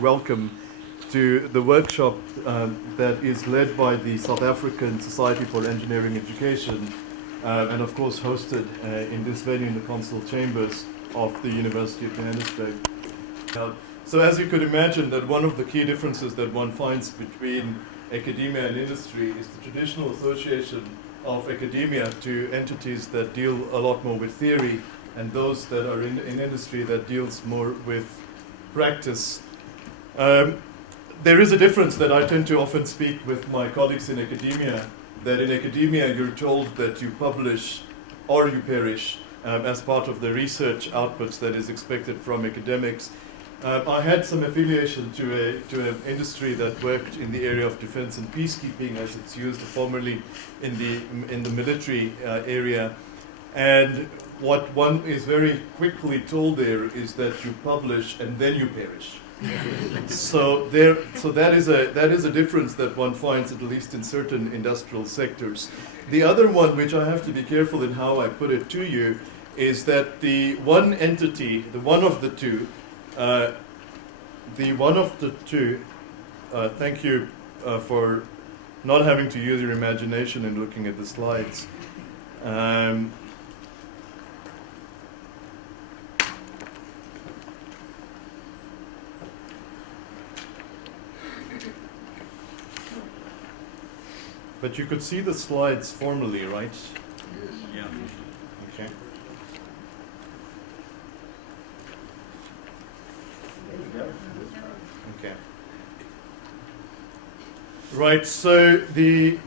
welcome to the workshop that is led by the South African Society for Engineering Education and of course hosted in this venue in the Council Chambers of the University of Johannesburg. So as you could imagine, that one of the key differences that one finds between academia and industry is the traditional association of academia to entities that deal a lot more with theory and those that are in industry that deals more with practice. There is a difference that I tend to often speak with my colleagues in academia, that in academia you're told that you publish or you perish as part of the research outputs that is expected from academics. I had some affiliation to an industry that worked in the area of defense and peacekeeping, as it's used formerly in the military area. And what one is very quickly told there is that you publish and then you perish. So that is a difference that one finds at least in certain industrial sectors. The other one, which I have to be careful in how I put it to you, is that the one entity, the one of the two, thank you for not having to use your imagination in looking at the slides. But you could see the slides formally, right? Yes. Yeah. Okay. Okay. Right, so the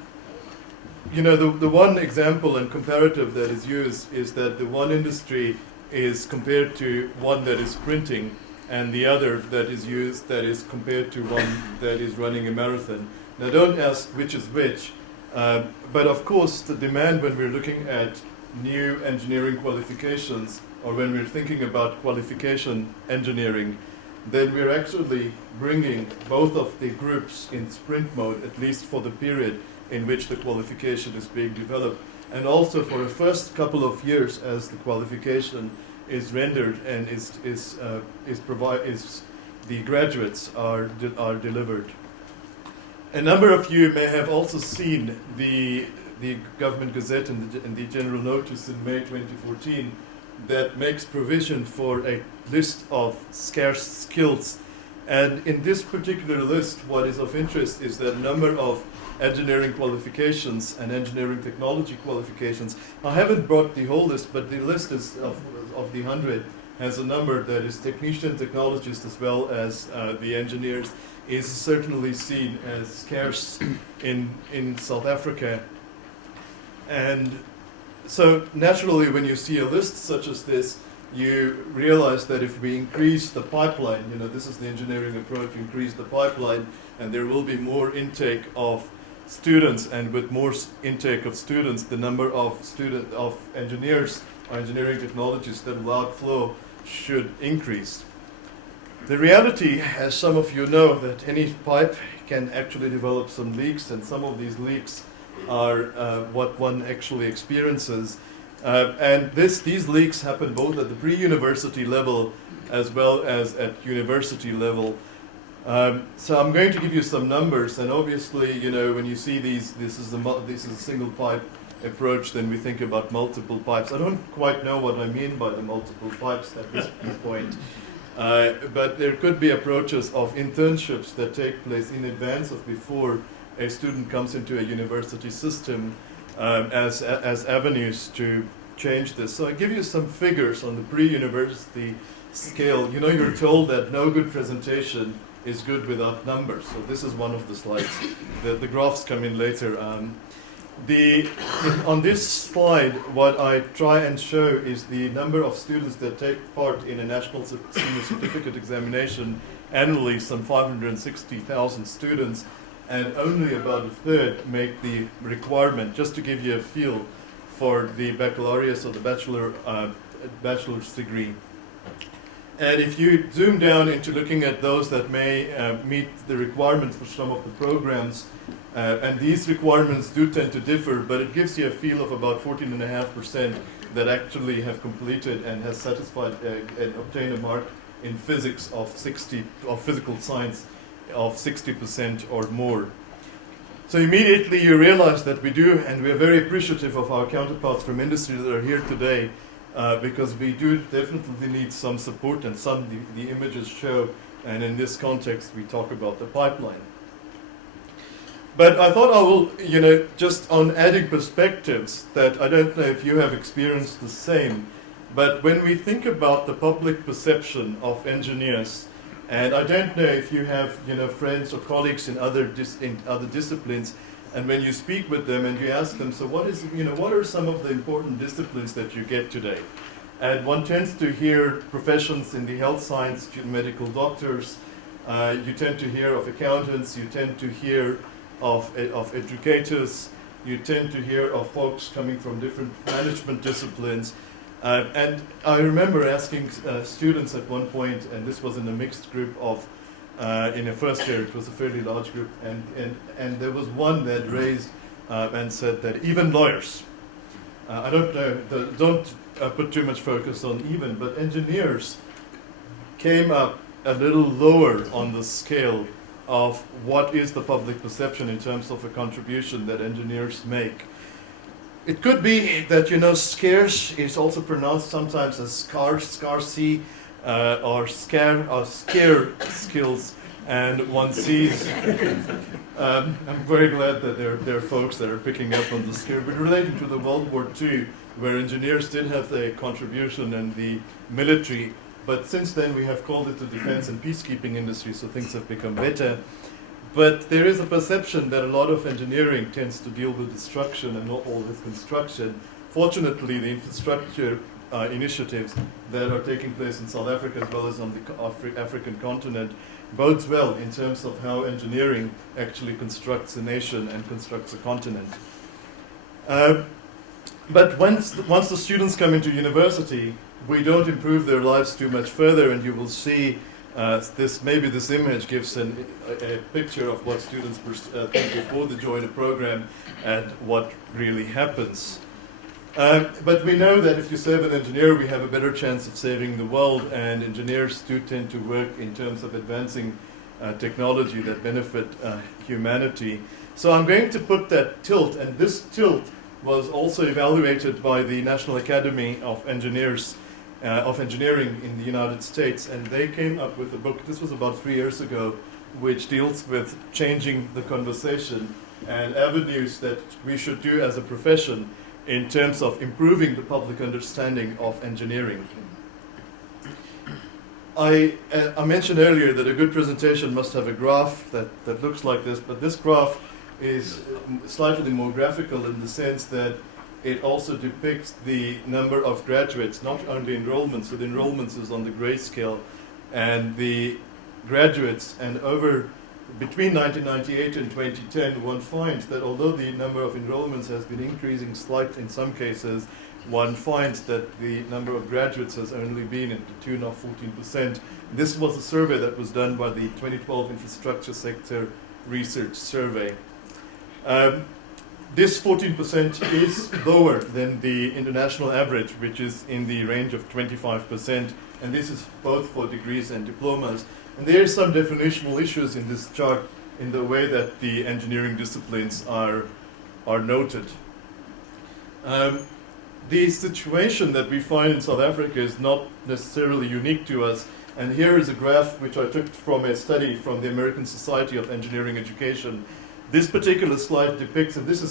one example and comparative that is used is that the one industry is compared to one that is printing, and the other that is used that is compared to one that is running a marathon. Now don't ask which is which, but of course the demand when we're looking at new engineering qualifications, or when we're thinking about qualification engineering, then we're actually bringing both of the groups in sprint mode, at least for the period in which the qualification is being developed, and also for the first couple of years as the qualification is rendered and the graduates are delivered. A number of you may have also seen the Government Gazette and the General Notice in May 2014 that makes provision for a list of scarce skills. And in this particular list, what is of interest is that a number of engineering qualifications and engineering technology qualifications. I haven't brought the whole list, but the list is of the 100 has a number that is technician, technologist, as well as the engineers, is certainly seen as scarce in South Africa. And so naturally, when you see a list such as this, you realize that if we increase the pipeline, this is the engineering approach, increase the pipeline, and there will be more intake of students, and with more intake of students, the number of engineers or engineering technologists that will outflow should increase. The reality, as some of you know, that any pipe can actually develop some leaks, and some of these leaks are what one actually experiences. And these leaks happen both at the pre-university level as well as at university level. So I'm going to give you some numbers, and obviously, when you see this is a single pipe approach, then we think about multiple pipes. I don't quite know what I mean by the multiple pipes at this point. But there could be approaches of internships that take place in advance of before a student comes into a university system as avenues to change this. So I give you some figures on the pre-university scale. You're told that no good presentation is good without numbers. So this is one of the slides. The graphs come in later. On this slide, what I try and show is the number of students that take part in a national senior certificate examination annually, some 560,000 students, and only about a third make the requirement, just to give you a feel for the baccalaureate or the bachelor's degree. And if you zoom down into looking at those that may meet the requirements for some of the programs, and these requirements do tend to differ, but it gives you a feel of about 14.5% that actually have completed and has satisfied and obtained a mark in physics of physical science of 60% or more. So immediately you realize that we do, and we are very appreciative of our counterparts from industry that are here today, because we do definitely need some support, and the images show, and in this context we talk about the pipeline. But I thought I will, just on adding perspectives, that I don't know if you have experienced the same, but when we think about the public perception of engineers, and I don't know if you have, friends or colleagues in other disciplines, and when you speak with them and you ask them, so what are some of the important disciplines that you get today? And one tends to hear professions in the health science, medical doctors. You tend to hear of accountants. You tend to hear of educators. You tend to hear of folks coming from different management disciplines. And I remember asking students at one point, and this was in a mixed group of, in a first year, it was a fairly large group, and there was one that raised and said that even lawyers, I don't know, don't put too much focus on even, but engineers came up a little lower on the scale of what is the public perception in terms of a contribution that engineers make. It could be that, scarce is also pronounced sometimes as scarcity, or scare skills, and one sees. I'm very glad that there are folks that are picking up on the scare, but relating to the World War II, where engineers did have their contribution in the military, but since then we have called it the defense and peacekeeping industry, so things have become better. But there is a perception that a lot of engineering tends to deal with destruction and not always construction. Fortunately, the infrastructure initiatives that are taking place in South Africa as well as on the African continent bodes well in terms of how engineering actually constructs a nation and constructs a continent. But once the students come into university, we don't improve their lives too much further, and you will see this image gives a picture of what students think before they join a program and what really happens. But we know that if you serve an engineer, we have a better chance of saving the world, and engineers do tend to work in terms of advancing technology that benefit humanity. So I'm going to put that tilt, and this tilt was also evaluated by the National Academy of Engineering in the United States, and they came up with a book, this was about 3 years ago, which deals with changing the conversation and avenues that we should do as a profession in terms of improving the public understanding of engineering. I mentioned earlier that a good presentation must have a graph that looks like this, but this graph is slightly more graphical in the sense that it also depicts the number of graduates, not only enrollments, so the enrollments is on the grayscale, and the graduates, and between 1998 and 2010, one finds that although the number of enrollments has been increasing slightly in some cases, one finds that the number of graduates has only been at the tune of 14%. This was a survey that was done by the 2012 Infrastructure Sector Research Survey. This 14% is lower than the international average, which is in the range of 25%, and this is both for degrees and diplomas. And there are some definitional issues in this chart in the way that the engineering disciplines are noted. The situation that we find in South Africa is not necessarily unique to us, and here is a graph which I took from a study from the American Society of Engineering Education. This particular slide depicts, and this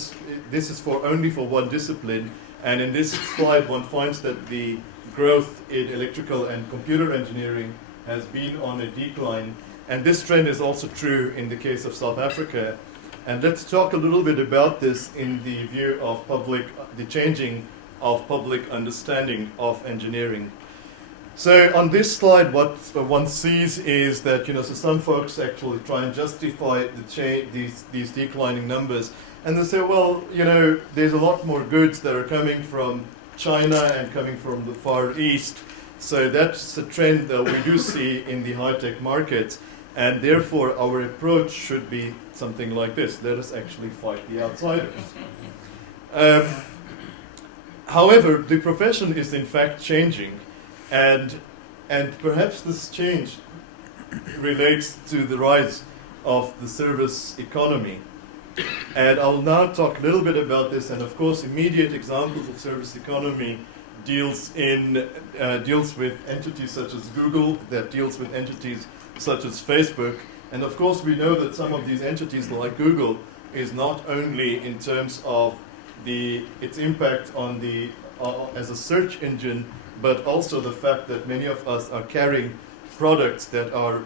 is only for one discipline, and in this slide one finds that the growth in electrical and computer engineering has been on a decline, and this trend is also true in the case of South Africa. And let's talk a little bit about this in the view of the changing of public understanding of engineering. So on this slide, what one sees is that so some folks actually try and justify these declining numbers, and they say, well, there's a lot more goods that are coming from China and coming from the Far East, so that's a trend that we do see in the high-tech markets, and therefore our approach should be something like this: let us actually fight the outsiders. However, the profession is in fact changing. And And perhaps this change relates to the rise of the service economy. And I'll now talk a little bit about this, and of course immediate examples of service economy deals with entities such as Google, that deals with entities such as Facebook, and of course we know that some of these entities like Google is not only in terms of its impact on the as a search engine, but also the fact that many of us are carrying products that are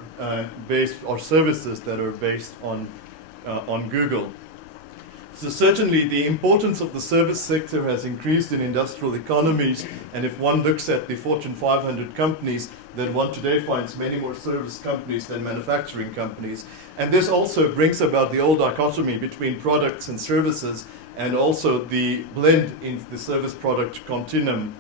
based, or services that are based on Google. So certainly the importance of the service sector has increased in industrial economies, and if one looks at the Fortune 500 companies, then one today finds many more service companies than manufacturing companies. And this also brings about the old dichotomy between products and services, and also the blend in the service product continuum.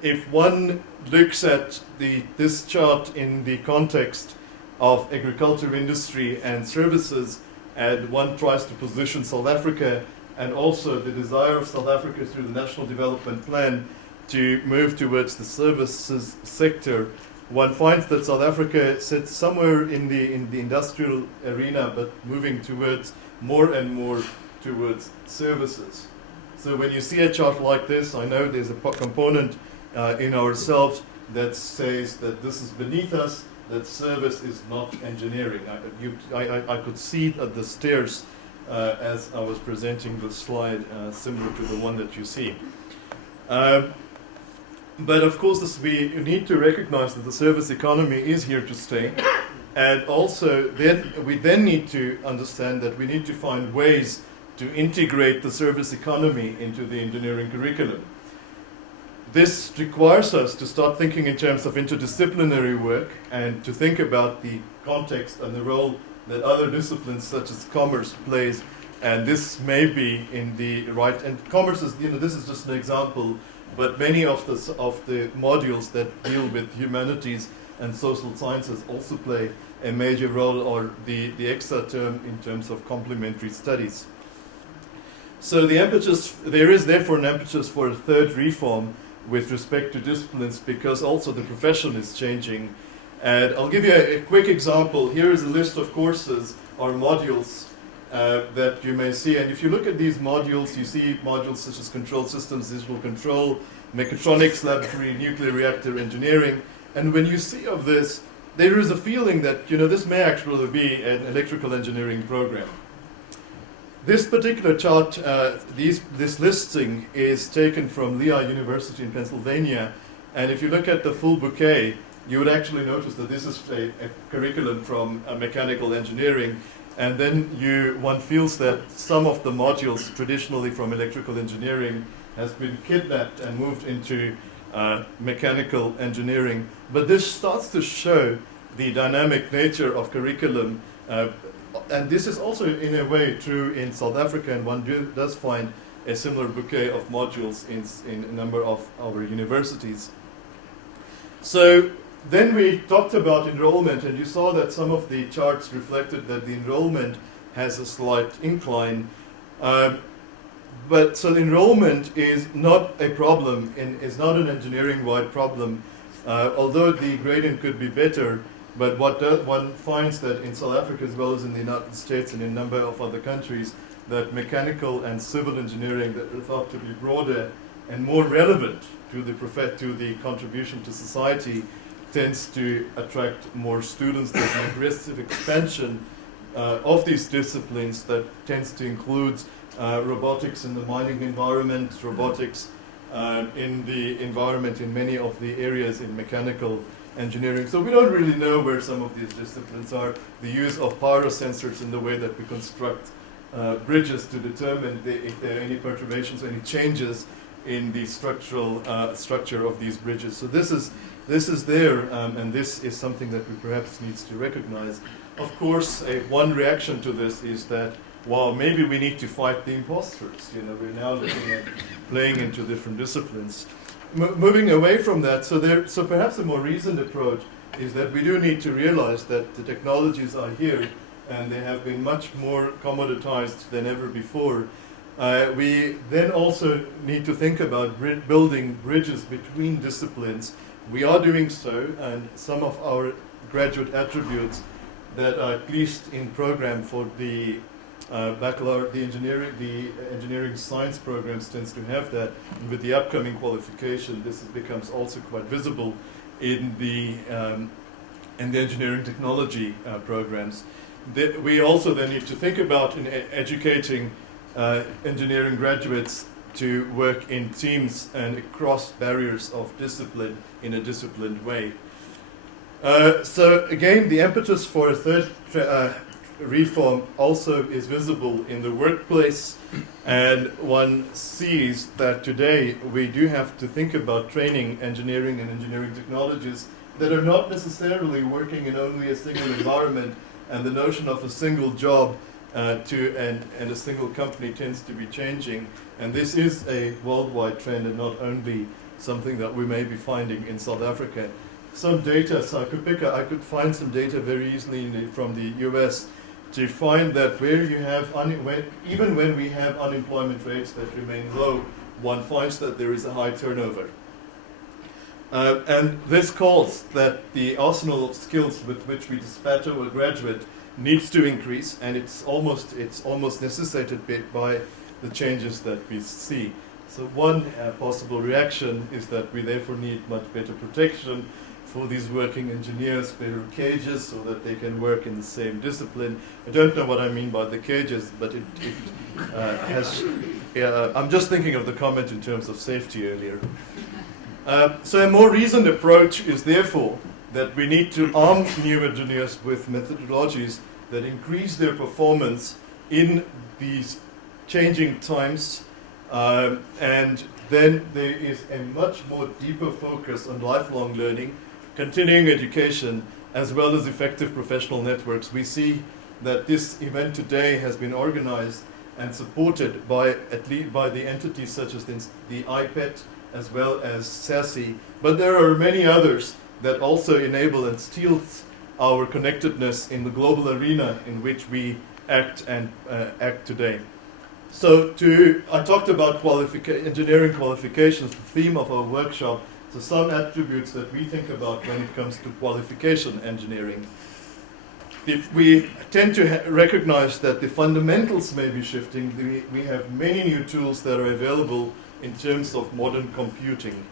If one looks at this chart in the context of agriculture industry and services, and one tries to position South Africa and also the desire of South Africa through the National Development Plan to move towards the services sector, one finds that South Africa sits somewhere in the industrial arena, but moving towards more and more towards services. So when you see a chart like this, I know there's a component in ourselves that says that this is beneath us, that service is not engineering. I could see it at the stairs as I was presenting the slide, similar to the one that you see. But of course, we need to recognize that the service economy is here to stay. And also, we then need to understand that we need to find ways to integrate the service economy into the engineering curriculum. This requires us to start thinking in terms of interdisciplinary work and to think about the context and the role that other disciplines such as commerce plays. And this may be in the right, and commerce is, this is just an example, but many of the modules that deal with humanities and social sciences also play a major role, or the extra term in terms of complementary studies. So there is therefore an impetus for a third reform with respect to disciplines, because also the profession is changing. And I'll give you a quick example. Here is a list of courses or modules that you may see. And if you look at these modules, you see modules such as control systems, digital control, mechatronics, laboratory, nuclear reactor engineering. And when you see of this, there is a feeling that this may actually be an electrical engineering program. This particular chart, this listing is taken from Lehigh University in Pennsylvania, and if you look at the full bouquet, you would actually notice that this is a curriculum from mechanical engineering, and then one feels that some of the modules traditionally from electrical engineering has been kidnapped and moved into mechanical engineering. But this starts to show the dynamic nature of curriculum. And this is also, in a way, true in South Africa, and one does find a similar bouquet of modules in a number of our universities. So then we talked about enrollment, and you saw that some of the charts reflected that the enrollment has a slight incline. But so enrollment is not a problem, is not an engineering-wide problem, although the gradient could be better. But one finds that in South Africa, as well as in the United States and in a number of other countries, that mechanical and civil engineering that are thought to be broader and more relevant to the contribution to society tends to attract more students. There's an aggressive expansion of these disciplines that tends to include robotics in the mining environment, robotics in the environment in many of the areas in mechanical engineering. So we don't really know where some of these disciplines are. The use of pyrosensors in the way that we construct bridges to determine if there are any perturbations or any changes in the structure of these bridges. So this is there, and this is something that we perhaps needs to recognize. Of course, one reaction to this is that, well, maybe we need to fight the imposters. We're now looking at playing into different disciplines. Moving away from that, so perhaps a more reasoned approach is that we do need to realize that the technologies are here and they have been much more commoditized than ever before. We then also need to think about building bridges between disciplines We are doing so, and some of our graduate attributes that are at least in program for the baccalaureate, the engineering science programs tends to have that. And with the upcoming qualification, this becomes also quite visible in the engineering technology programs. We also then need to think about in educating engineering graduates to work in teams and across barriers of discipline in a disciplined way. So again, the impetus for a third reform also is visible in the workplace, and one sees that today we do have to think about training engineering and engineering technologies that are not necessarily working in only a single environment, and the notion of a single job and a single company tends to be changing. And this is a worldwide trend and not only something that we may be finding in South Africa. Some data, so I could find some data very easily from the US to find that where you have, even when we have unemployment rates that remain low, one finds that there is a high turnover. And this calls that the arsenal of skills with which we dispatch our graduate needs to increase, and it's almost necessitated by the changes that we see. So one possible reaction is that we therefore need much better protection for these working engineers, better cages so that they can work in the same discipline. I don't know what I mean by the cages, but it has. I'm just thinking of the comment in terms of safety earlier. So a more reasoned approach is therefore that we need to arm new engineers with methodologies that increase their performance in these changing times, and then there is a much more deeper focus on lifelong learning, continuing education, as well as effective professional networks. We see that this event today has been organized and supported by at least by the entities such as the IPET as well as SASE, but there are many others that also enable and steals our connectedness in the global arena in which we act today. So I talked about engineering qualifications, the theme of our workshop. So some attributes that we think about when it comes to qualification engineering. If we tend to recognize that the fundamentals may be shifting, we have many new tools that are available in terms of modern computing.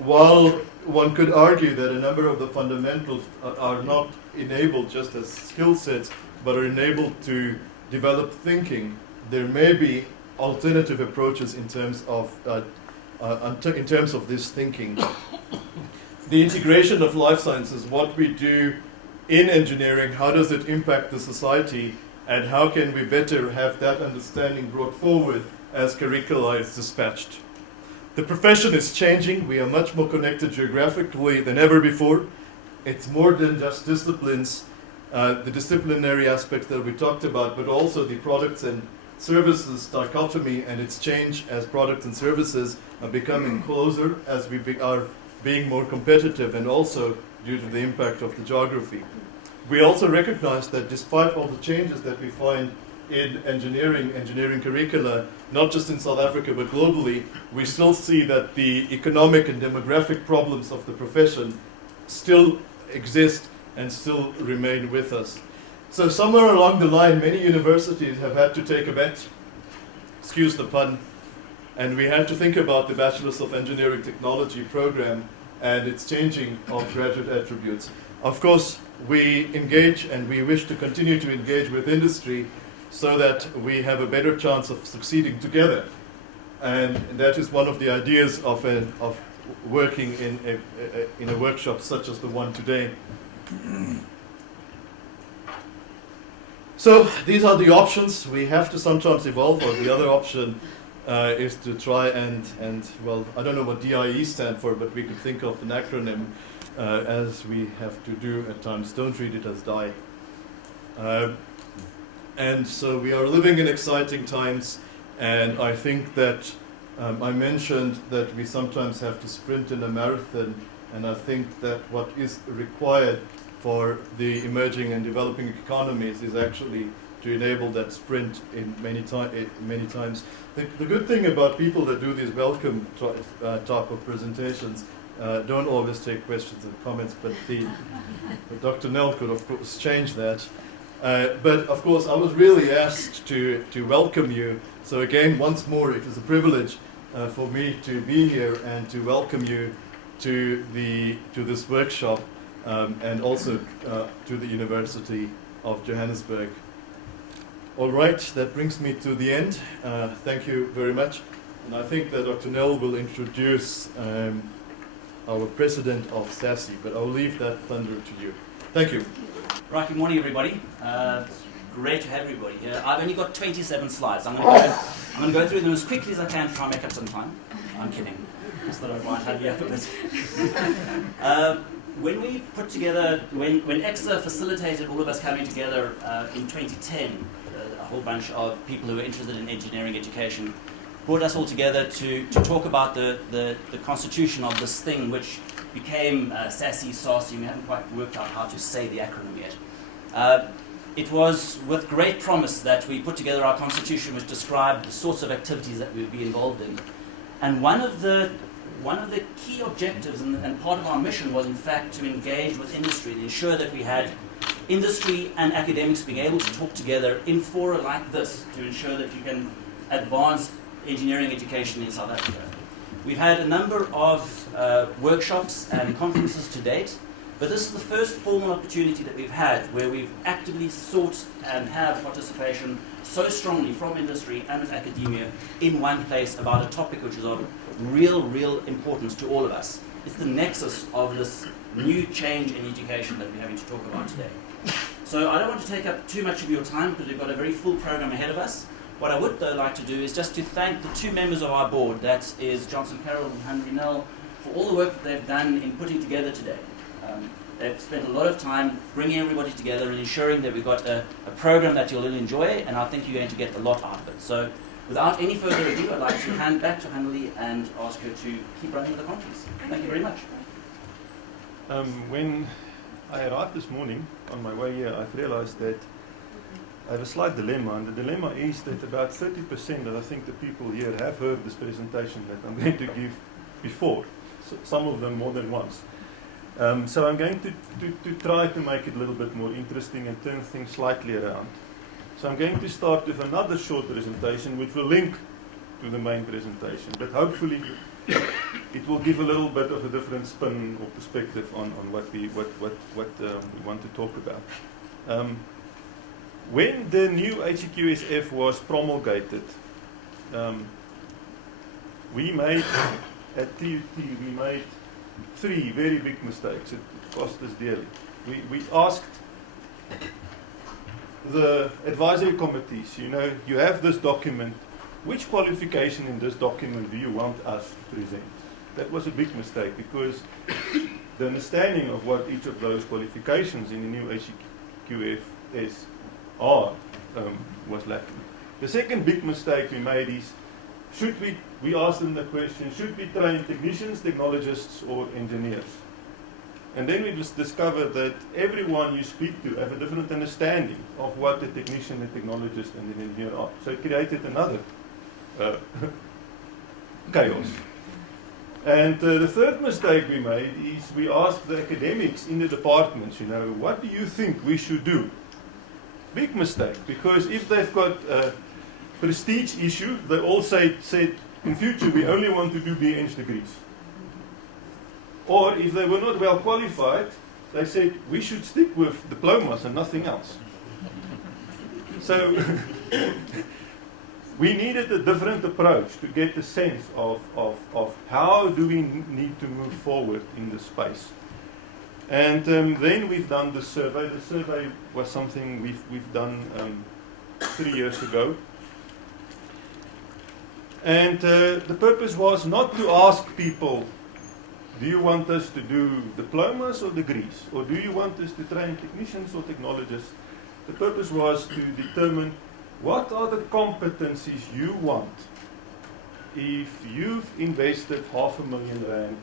While one could argue that a number of the fundamentals are not enabled just as skill sets, but are enabled to develop thinking, there may be alternative approaches in terms of this thinking. The integration of life sciences, what we do in engineering, how does it impact the society, and how can we better have that understanding brought forward as curricula is dispatched. The profession is changing. We are much more connected geographically than ever before. It's more than just disciplines, the disciplinary aspects that we talked about, but also the products and services dichotomy and its change as products and services are becoming closer as we are being more competitive, and also due to the impact of the geography. We also recognize that despite all the changes that we find in engineering curricula, not just in South Africa but globally, we still see that the economic and demographic problems of the profession still exist and still remain with us. So somewhere along the line, many universities have had to take a bet, excuse the pun, and we had to think about the Bachelor's of Engineering Technology program and its changing of graduate attributes. Of course, we engage and we wish to continue to engage with industry so that we have a better chance of succeeding together. And that is one of the ideas of working in a workshop such as the one today. So these are the options. We have to sometimes evolve, or the other option is to try and well, I don't know what DIE stand for, but we could think of an acronym as we have to do at times. Don't read it as DIE. And so we are living in exciting times, and I think that I mentioned that we sometimes have to sprint in a marathon, and I think that what is required for the emerging and developing economies is actually to enable that sprint in many times. The good thing about people that do these welcome type of presentations don't always take questions and comments, but Dr. Nell could, of course, change that. But, of course, I was really asked to welcome you. So, again, once more, it is a privilege for me to be here and to welcome you to this workshop and also to the University of Johannesburg. All right, that brings me to the end. Thank you very much. And I think that Dr. Nell will introduce our president of SASE, but I'll leave that thunder to you. Thank you. Right, good morning, everybody. It's great to have everybody here. I've only got 27 slides. I'm going to go through them as quickly as I can to try and make up some time. I'm kidding. Just thought I might have you up a bit. When we put together, when EXA facilitated all of us coming together in 2010, a whole bunch of people who were interested in engineering education brought us all together to talk about the constitution of this thing, which became SASE, SASE. We haven't quite worked out how to say the acronym yet. It was with great promise that we put together our constitution, which described the sorts of activities that we would be involved in. And one of the key objectives and part of our mission was, in fact, to engage with industry and ensure that we had industry and academics being able to talk together in fora like this to ensure that you can advance engineering education in South Africa. We've had a number of workshops and conferences to date, but this is the first formal opportunity that we've had where we've actively sought and have participation so strongly from industry and academia in one place about a topic which is of real importance to all of us. It's the nexus of this new change in education that we're having to talk about today. So I don't want to take up too much of your time because we've got a very full program ahead of us. What I would, though, like to do is just to thank the two members of our board, that is Johnson Carroll and Henry Nell, for all the work that they've done in putting together today. They've spent a lot of time bringing everybody together and ensuring that we've got a program that you'll enjoy, and I think you're going to get a lot out of it. So without any further ado, I'd like to hand back to Hanley and ask her to keep running the conference. Thank you very much. When I arrived this morning on my way here, I've realized that I have a slight dilemma, and the dilemma is that about 30% of I think the people here have heard this presentation that I'm going to give before, so some of them more than once. So I'm going to try to make it a little bit more interesting and turn things slightly around. So I'm going to start with another short presentation which will link to the main presentation, but hopefully it will give a little bit of a different spin or perspective on what we want to talk about. When the new HEQSF was promulgated, we made, at TUT, we made 3 very big mistakes. It cost us dearly. We asked the advisory committees, you have this document, which qualification in this document do you want us to present? That was a big mistake because the understanding of what each of those qualifications in the new HEQFS are was lacking. The second big mistake we made is, we asked them the question, should we train technicians, technologists, or engineers? And then we just discovered that everyone you speak to have a different understanding of what a technician, a technologist, and an engineer are. So it created another chaos. And the third mistake we made is we asked the academics in the departments, what do you think we should do? Big mistake, because if they've got a prestige issue, they all said in future we only want to do BEng degrees. Or if they were not well qualified, they said we should stick with diplomas and nothing else. So we needed a different approach to get a sense of how do we need to move forward in this space. And then we've done the survey. The survey was something we've done 3 years ago. And the purpose was not to ask people, do you want us to do diplomas or degrees? Or do you want us to train technicians or technologists? The purpose was to determine what are the competencies you want if you've invested R500,000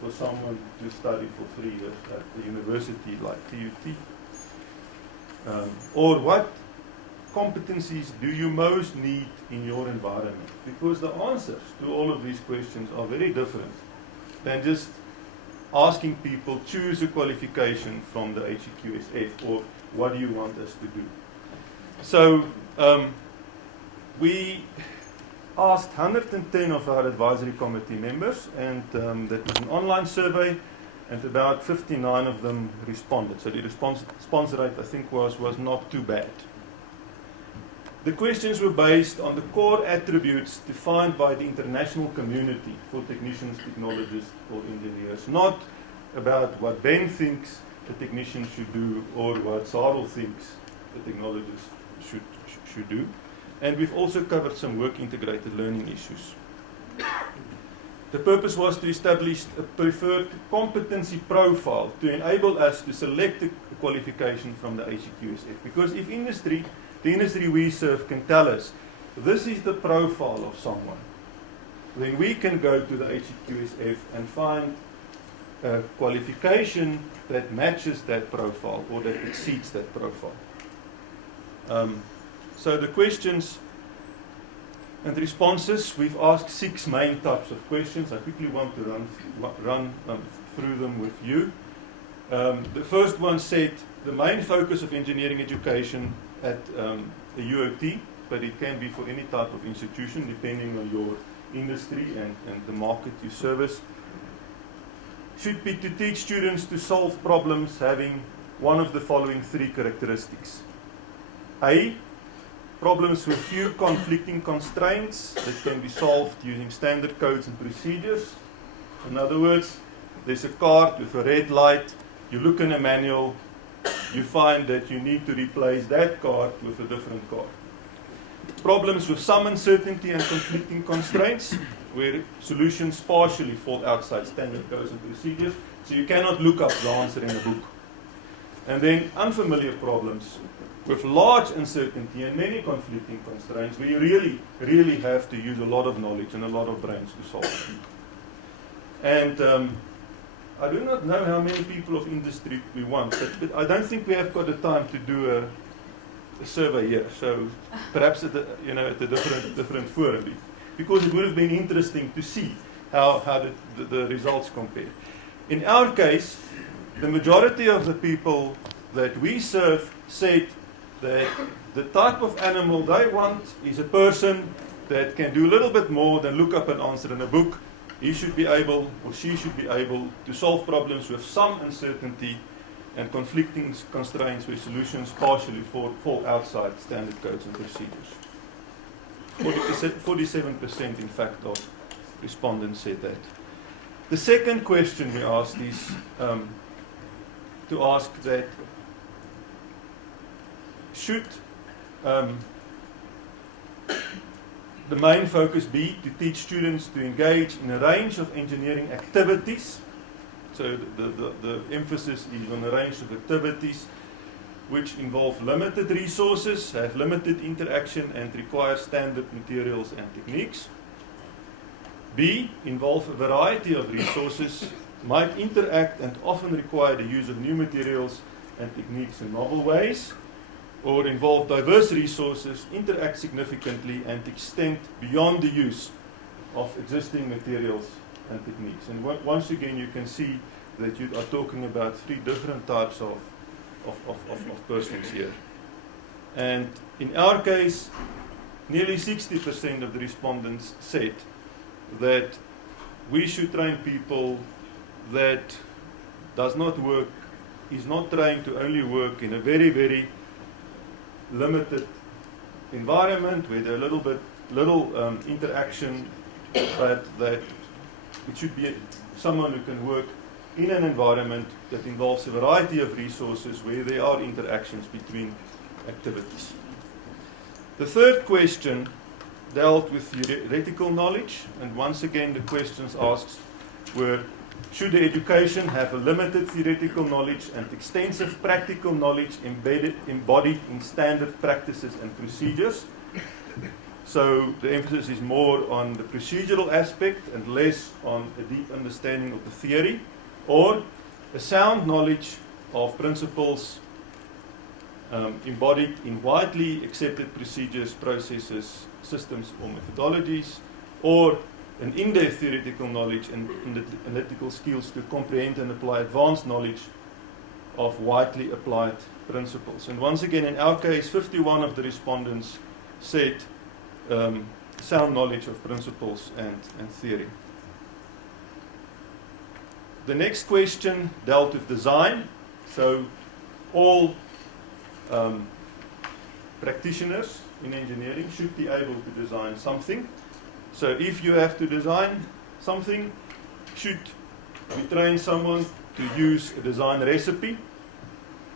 for someone to study for 3 years at the university like TUT? Or what competencies do you most need in your environment? Because the answers to all of these questions are very different than just asking people choose a qualification from the HEQSF, or what do you want us to do? So we asked 110 of our advisory committee members, and that was an online survey, and about 59 of them responded. So the response rate, I think, was not too bad. The questions were based on the core attributes defined by the international community for technicians, technologists, or engineers, not about what Ben thinks the technician should do or what Sarel thinks the technologist should do. And we've also covered some work-integrated learning issues. The purpose was to establish a preferred competency profile to enable us to select a qualification from the HEQSF. Because if the industry we serve can tell us, this is the profile of someone, then we can go to the HEQSF and find a qualification that matches that profile or that exceeds that profile. So the questions and responses, we've asked 6 main types of questions. I quickly want to run through them with you. The first one said, the main focus of engineering education at a UOT, but it can be for any type of institution depending on your industry and the market you service, should be to teach students to solve problems having one of the following 3 characteristics. A, problems with few conflicting constraints that can be solved using standard codes and procedures. In other words, there's a card with a red light, you look in a manual, you find that you need to replace that card with a different card. Problems with some uncertainty and conflicting constraints, where solutions partially fall outside standard codes and procedures, so you cannot look up the answer in a book. And then unfamiliar problems with large uncertainty and many conflicting constraints, where you really have to use a lot of knowledge and a lot of brains to solve them. And I do not know how many people of industry we want, but I don't think we have got the time to do a survey here. So perhaps at a different forum, because it would have been interesting to see how the results compare. In our case, the majority of the people that we serve said that the type of animal they want is a person that can do a little bit more than look up an answer in a book. He should be able, or she should be able, to solve problems with some uncertainty and conflicting constraints where solutions partially fall outside standard codes and procedures. 47% in fact of respondents said that. The second question we asked is to ask that should the main focus be to teach students to engage in a range of engineering activities. So the emphasis is on a range of activities which involve limited resources, have limited interaction, and require standard materials and techniques. B, involve a variety of resources, might interact and often require the use of new materials and techniques in novel ways, or involve diverse resources, interact significantly, and extend beyond the use of existing materials and techniques. And once again, you can see that you are talking about 3 different types of persons here. And in our case, nearly 60% of the respondents said that we should train people that does not work, is not trying to only work in a very, very limited environment where there are little interaction, but that it should be someone who can work in an environment that involves a variety of resources where there are interactions between activities. The third question dealt with theoretical knowledge, and once again the questions asked were, should the education have a limited theoretical knowledge and extensive practical knowledge embodied in standard practices and procedures? So the emphasis is more on the procedural aspect and less on a deep understanding of the theory, or a sound knowledge of principles embodied in widely accepted procedures, processes, systems, or methodologies, or an in-depth theoretical knowledge and analytical skills to comprehend and apply advanced knowledge of widely applied principles. And once again, in our case, 51 of the respondents said sound knowledge of principles and theory. The next question dealt with design. So all practitioners in engineering should be able to design something. So if you have to design something, should we train someone to use a design recipe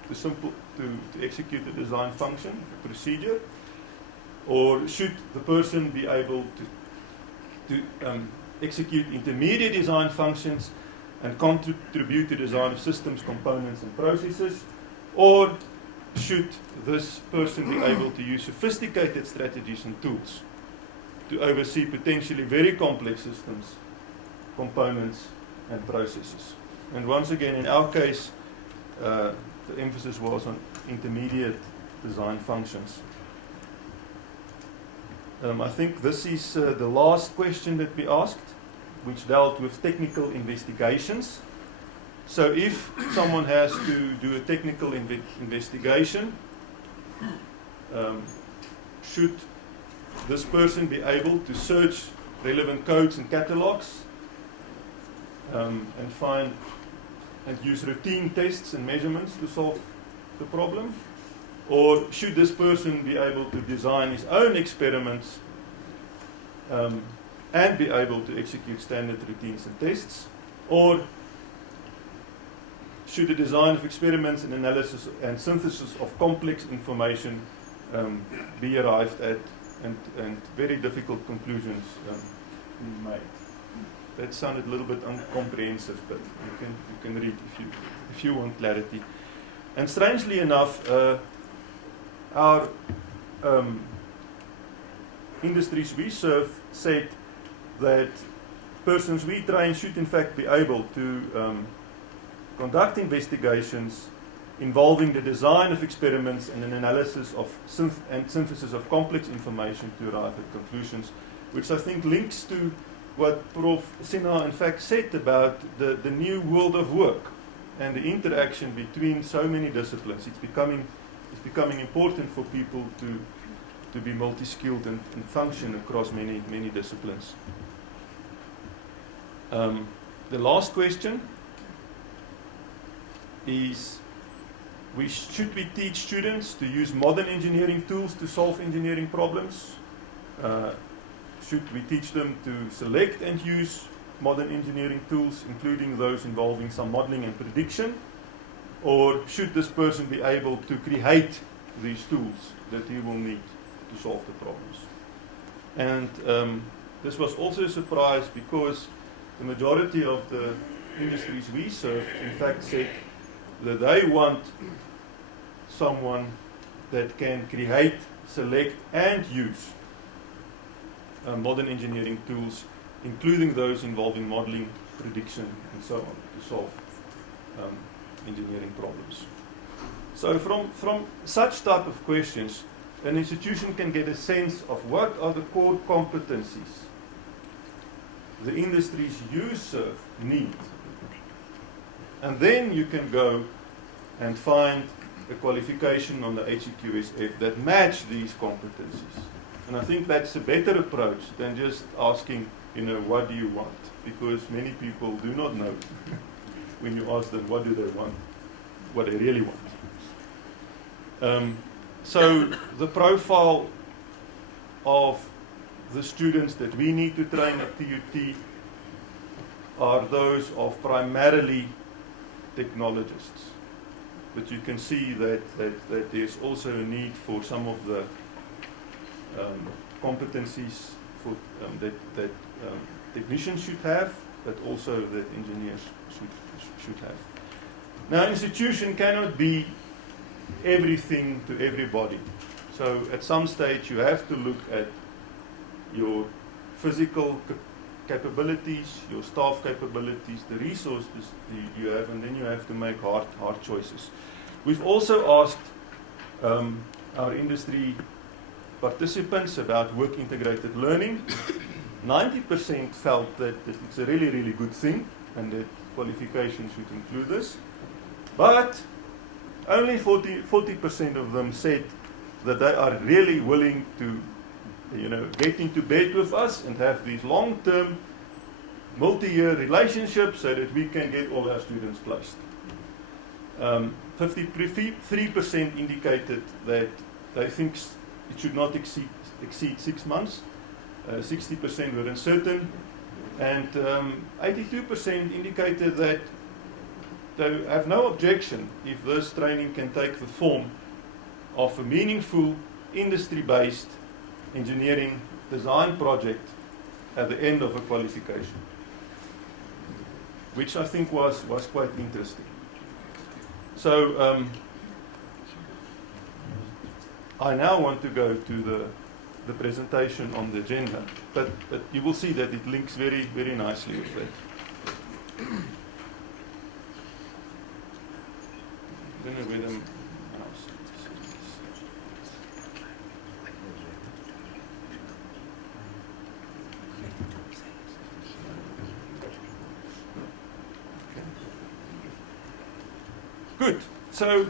to execute the design function, a procedure? Or should the person be able to execute intermediate design functions and contribute to design of systems, components and processes? Or should this person be able to use sophisticated strategies and tools to oversee potentially very complex systems, components and processes? And once again, in our case, the emphasis was on intermediate design functions. I think this is the last question that we asked, which dealt with technical investigations. So if someone has to do a technical investigation, should this person be able to search relevant codes and catalogs and find and use routine tests and measurements to solve the problem? Or should this person be able to design his own experiments and be able to execute standard routines and tests? Or should the design of experiments and analysis and synthesis of complex information be arrived at and very difficult conclusions made? That sounded a little bit incomprehensive, but you can read if you want clarity. And strangely enough, our industries we serve said that persons we train should in fact be able to conduct investigations involving the design of experiments and an analysis of synthesis of complex information to arrive at conclusions, which I think links to what Prof. Sinha in fact said about the new world of work and the interaction between so many disciplines. It's becoming important for people to be multi-skilled and function across many disciplines. The last question is, should we teach students to use modern engineering tools to solve engineering problems? Should we teach them to select and use modern engineering tools, including those involving some modeling and prediction? Or should this person be able to create these tools that he will need to solve the problems? And this was also a surprise because the majority of the industries we serve in fact said that they want someone that can create, select and use modern engineering tools, including those involving modeling, prediction and so on, to solve engineering problems. So from such type of questions, an institution can get a sense of what are the core competencies the industries you serve need. And then you can go and find a qualification on the HEQSF that match these competencies. And I think that's a better approach than just asking, what do you want? Because many people do not know when you ask them what do they want, what they really want. So the profile of the students that we need to train at TUT are those of primarily technologists. But you can see that there's also a need for some of the competencies that technicians should have, but also that engineers should have. Now, an institution cannot be everything to everybody. So at some stage you have to look at your physical capabilities, your staff capabilities, the resources you have, and then you have to make hard choices. We've also asked our industry participants about work integrated learning, 90% felt that it's a really, really good thing and that qualifications should include this. But only 40% of them said that they are really willing to, get into bed with us and have these long-term, multi-year relationships so that we can get all our students placed. 53% indicated that they think it should not exceed 6 months. 60% were uncertain, and 82% indicated that they have no objection if this training can take the form of a meaningful, industry-based engineering design project at the end of a qualification, which I think was quite interesting. So I now want to go to the presentation on the agenda, but you will see that it links very, very nicely with that. I don't know where the mouse is. Good. So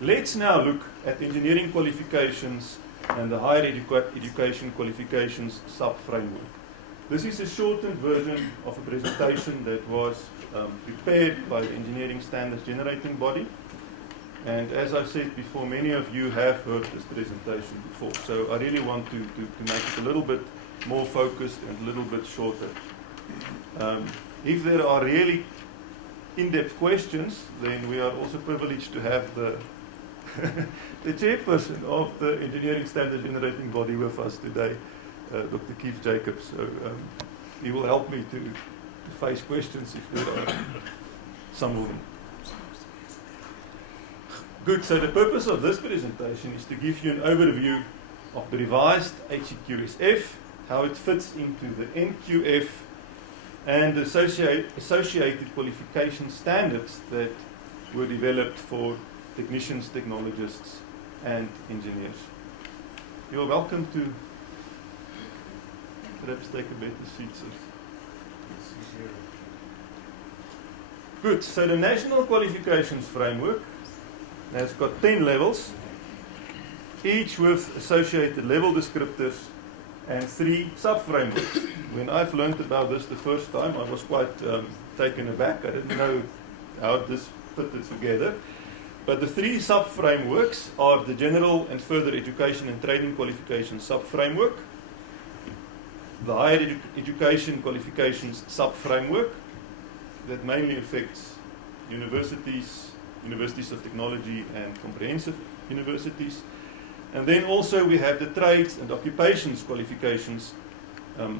let's now look at engineering qualifications and the higher education qualifications sub-framework. This is a shortened version of a presentation that was prepared by the Engineering Standards Generating Body. And as I've said before, many of you have heard this presentation before. So I really want to make it a little bit more focused and a little bit shorter. If there are really in-depth questions, then we are also privileged to have the chairperson of the Engineering Standards Generating Body with us today, Dr. Keith Jacobs. So he will help me to face questions if there are some of them. Good, so the purpose of this presentation is to give you an overview of the revised HEQSF, how it fits into the NQF, and associated qualification standards that were developed for technicians, technologists, and engineers. You're welcome to perhaps take a better seat, sir. Good, so the National Qualifications Framework has got 10 levels, each with associated level descriptors and 3 sub-frameworks. When I've learned about this the first time, I was quite taken aback. I didn't know how this fitted together. But the 3 sub-frameworks are the General and Further Education and Training Qualifications sub-framework, the Higher Education Qualifications sub-framework that mainly affects universities, universities of technology and comprehensive universities. And then also we have the Trades and Occupations Qualifications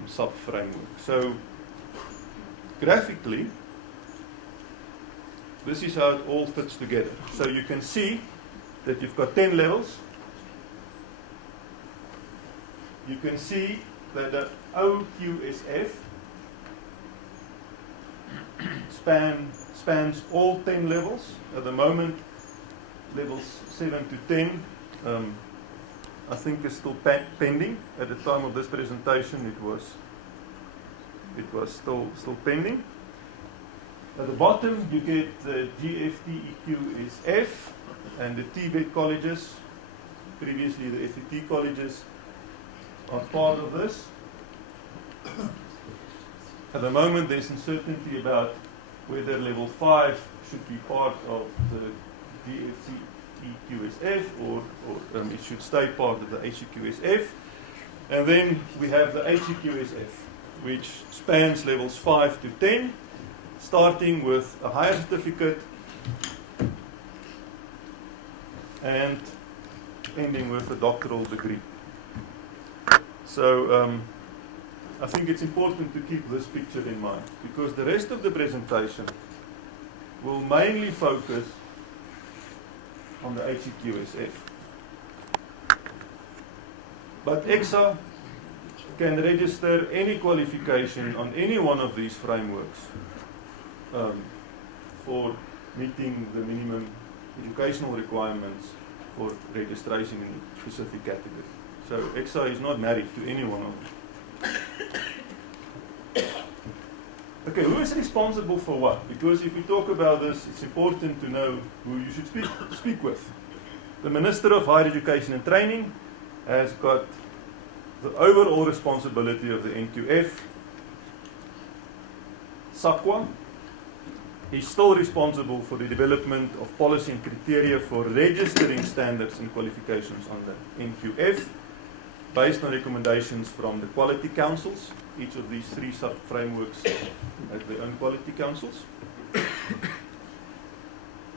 sub-framework. So graphically, this is how it all fits together. So you can see that you've got 10 levels. You can see that the OQSF spans all 10 levels. At the moment, levels 7 to 10 I think is still pending. At the time of this presentation, it was still pending. At the bottom, you get the GFTEQSF and the TVET colleges. Previously, the FET colleges are part of this. At the moment, there's uncertainty about whether level 5 should be part of the GFTEQSF or it should stay part of the HEQSF. And then we have the HEQSF, which spans levels 5 to 10, starting with a higher certificate and ending with a doctoral degree. So I think it's important to keep this picture in mind, because the rest of the presentation will mainly focus on the HEQSF. But EXA can register any qualification on any one of these frameworks for meeting the minimum educational requirements for registration in a specific category. So EXA is not married to any one of them. Okay, who is responsible for what? Because if we talk about this, it's important to know who you should speak with. The Minister of Higher Education and Training has got the overall responsibility of the NQF. SAQA is still responsible for the development of policy and criteria for registering standards and qualifications on the NQF based on recommendations from the quality councils. Each of these three sub-frameworks have their own quality councils.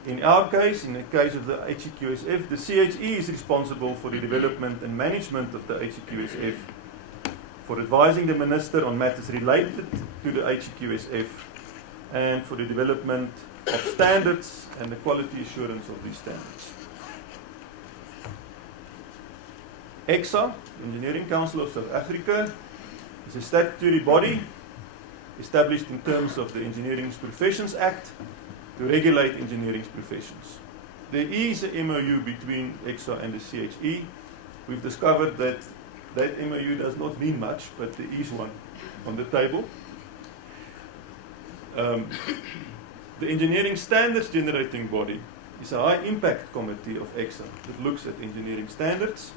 In our case, in the case of the HEQSF, the CHE is responsible for the development and management of the HEQSF, for advising the Minister on matters related to the HEQSF, and for the development of standards and the quality assurance of these standards. EXA, Engineering Council of South Africa, is a statutory body established in terms of the Engineering Professions Act to regulate engineering professions. There is a MOU between EXA and the CHE. We've discovered that that MOU does not mean much, but there is one on the table. The Engineering Standards Generating Body is a high impact committee of EXA that looks at engineering standards.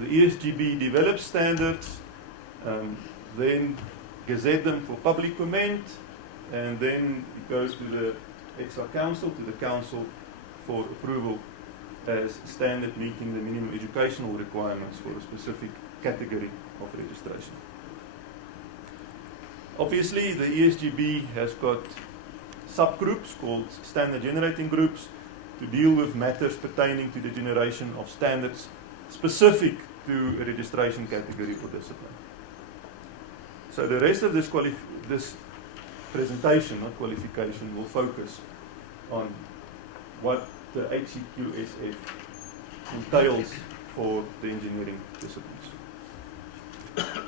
The ESGB develops standards, then gazette them for public comment, and then it goes to the EXA Council, to the Council for approval as standard meeting the minimum educational requirements for a specific category of registration. Obviously, the ESGB has got subgroups called standard generating groups to deal with matters pertaining to the generation of standards specific to a registration category or discipline. So the rest of this presentation, not qualification, will focus on what the HEQSF entails for the engineering disciplines.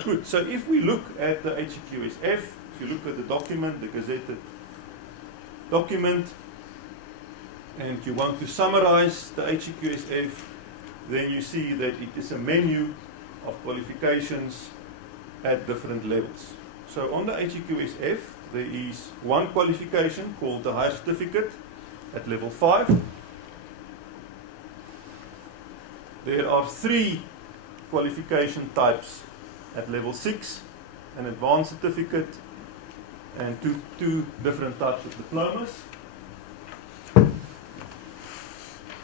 Good, so if we look at the HEQSF, if you look at the document, the gazetted document, and you want to summarize the HEQSF, then you see that it is a menu of qualifications at different levels. So on the HEQSF, there is one qualification called the Higher Certificate at level 5. There are 3 qualification types at level 6, an Advanced Certificate, and two different types of diplomas.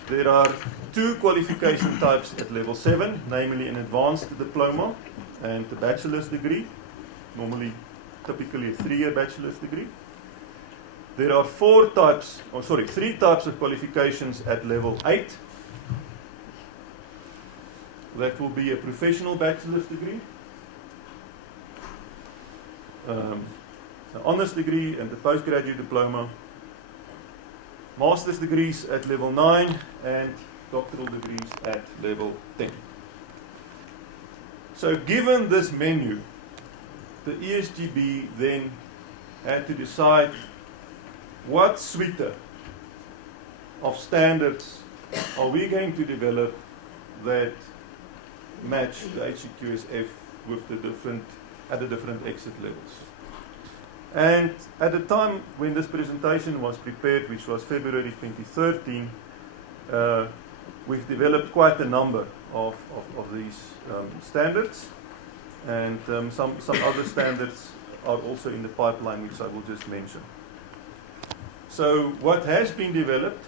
There are 2 qualification types at level 7, namely an Advanced Diploma and a Bachelor's Degree, typically a 3-year Bachelor's Degree. There are 3 types of qualifications at level 8. That will be a Professional Bachelor's Degree, an Honours Degree and a Postgraduate Diploma, Master's Degrees at level 9 and Doctoral Degrees at level 10. So given this menu, the ESGB then had to decide what suite of standards are we going to develop that match the HEQSF with the different exit levels. And at the time when this presentation was prepared, which was February 2013, we've developed quite a number of these standards, and some other standards are also in the pipeline, which I will just mention. So what has been developed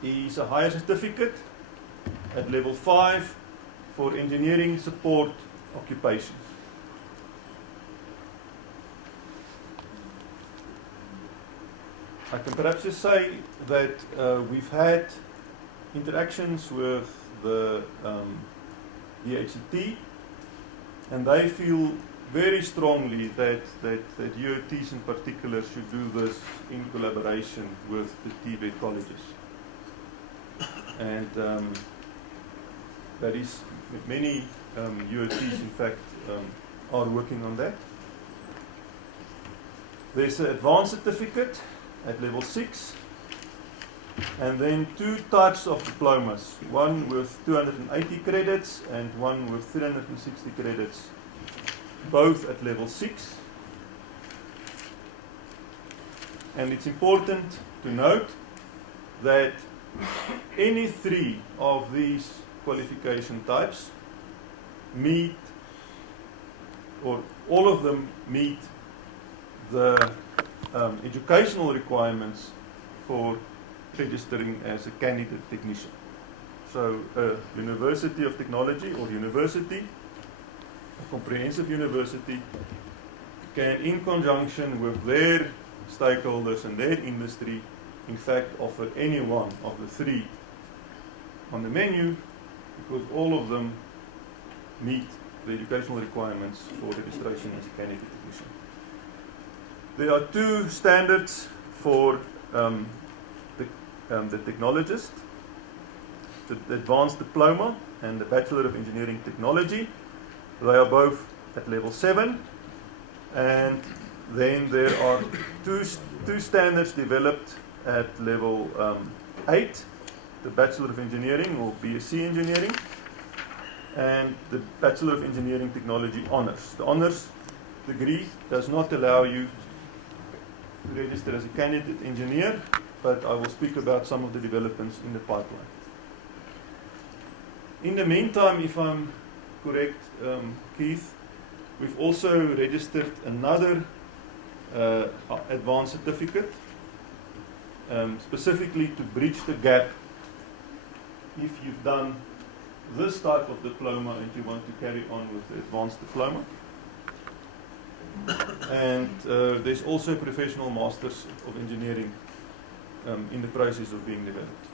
is a Higher Certificate at level 5 for engineering support occupations. I can perhaps just say that we've had interactions with the DHCT, and they feel very strongly that UOTs in particular should do this in collaboration with the TVET colleges. And that is, many UOTs in fact are working on that. There's an Advanced Certificate at level 6, and then 2 types of diplomas, one with 280 credits and one with 360 credits, both at level 6. And it's important to note that any three of these qualification types meet, or all of them meet, the educational requirements for registering as a candidate technician. So a university of technology or university, a comprehensive university, can, in conjunction with their stakeholders and their industry, in fact offer any one of the three on the menu, because all of them meet the educational requirements for registration as a candidate technician. There are two standards for the technologist, the advanced diploma and the Bachelor of Engineering Technology. They are both at level 7, and then there are two standards developed at level 8, the Bachelor of Engineering or BSc Engineering, and the Bachelor of Engineering Technology Honours. The Honours degree does not allow you to register as a candidate engineer, but I will speak about some of the developments in the pipeline. In the meantime, if I'm correct, Keith, we've also registered another advanced certificate, specifically to bridge the gap if you've done this type of diploma and you want to carry on with the advanced diploma. And there's also a professional Masters of Engineering in the process of being developed.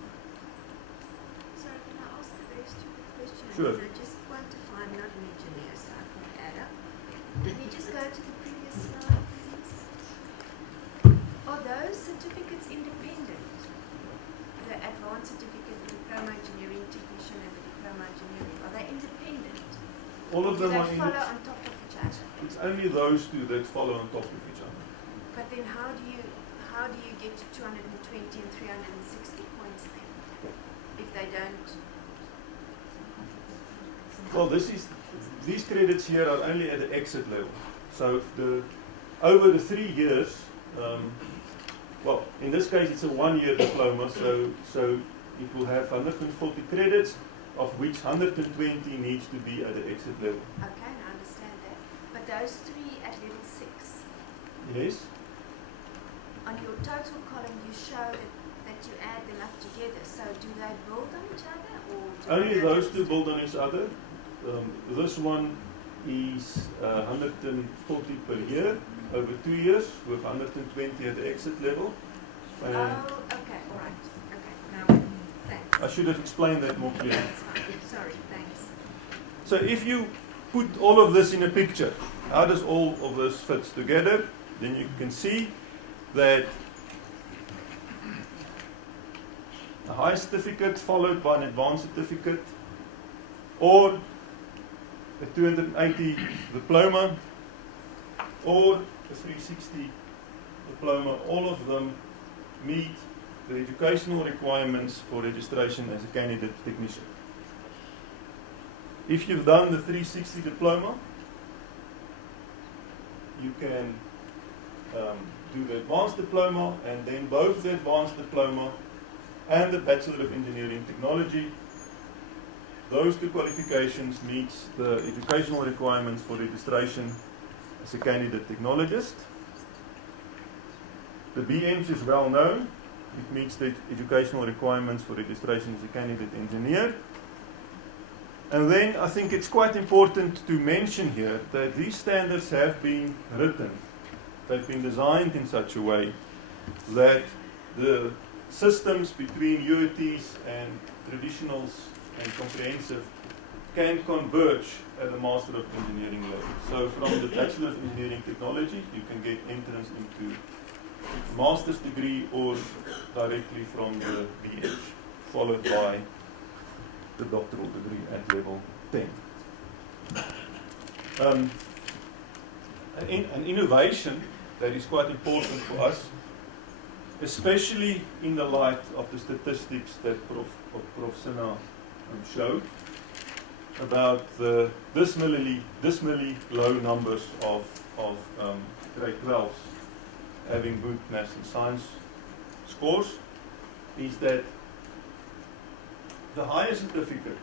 Sorry, can I ask a very stupid question? Sure. I just quantify, I'm not an engineer, so I can add up. Can you just go to the previous slide, please? Are those certificates independent? The advanced certificate, the diploma engineering technician, and the diploma engineering, are they independent? All of Do them they are follow on top of each other? It's only those two that follow on top of each other. But then how do you get to 220 and 360 points then? If they don't? Well, these credits here are only at the exit level. So over the 3 years, well, in this case it's a 1-year diploma, so it will have 140 credits, of which 120 needs to be at the exit level. Okay, I understand that. But those three at level 6, Yes? on your total column you show that you add them up together. So do they build on each other, or do Only they those two build on each other. This one is 140 per year over 2 years with 120 at the exit level. Oh, okay, all right. Okay, now, thanks. I should have explained that more clearly. That's fine. Sorry, thanks. So if you put all of this in a picture, how does all of this fit together? Then you can see that a high certificate followed by an advanced certificate, or a 280 diploma, or a 360 diploma, all of them meet the educational requirements for registration as a candidate technician. If you've done the 360 diploma, you can do the advanced diploma, and then both the advanced diploma and the Bachelor of Engineering Technology, those two qualifications meets the educational requirements for registration as a candidate technologist. The BEngs is well known. It meets the educational requirements for registration as a candidate engineer. And then I think it's quite important to mention here that these standards have been written. They've been designed in such a way that the systems between UETs and traditionals and comprehensive can converge at the Master of Engineering level. So from the Bachelor of Engineering Technology, you can get entrance into master's degree or directly from the BH, followed by the doctoral degree at level 10. An innovation that is quite important for us, especially in the light of the statistics that Prof. Sinha showed about the dismally low numbers of grade 12s having good maths and science scores is that the higher certificate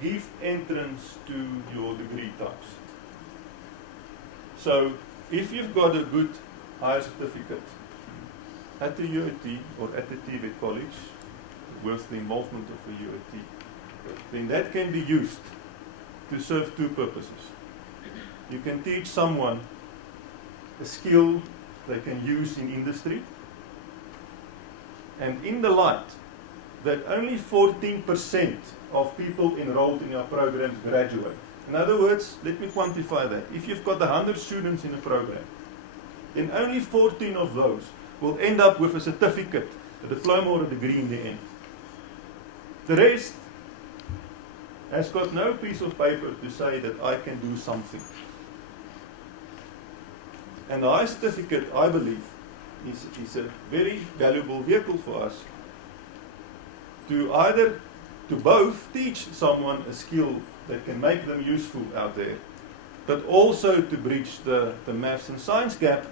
give entrance to your degree types. So if you've got a good higher certificate at the UAT or at the TVET college with the involvement of the UAT, then that can be used to serve two purposes. You can teach someone a skill they can use in industry, and in the light that only 14% of people enrolled in our programs graduate. In other words, let me quantify that. If you've got 100 students in a program, then only 14 of those will end up with a certificate, a diploma or a degree in the end. The rest has got no piece of paper to say that I can do something. And the high certificate, I believe, is a very valuable vehicle for us to both teach someone a skill that can make them useful out there, but also to bridge the maths and science gap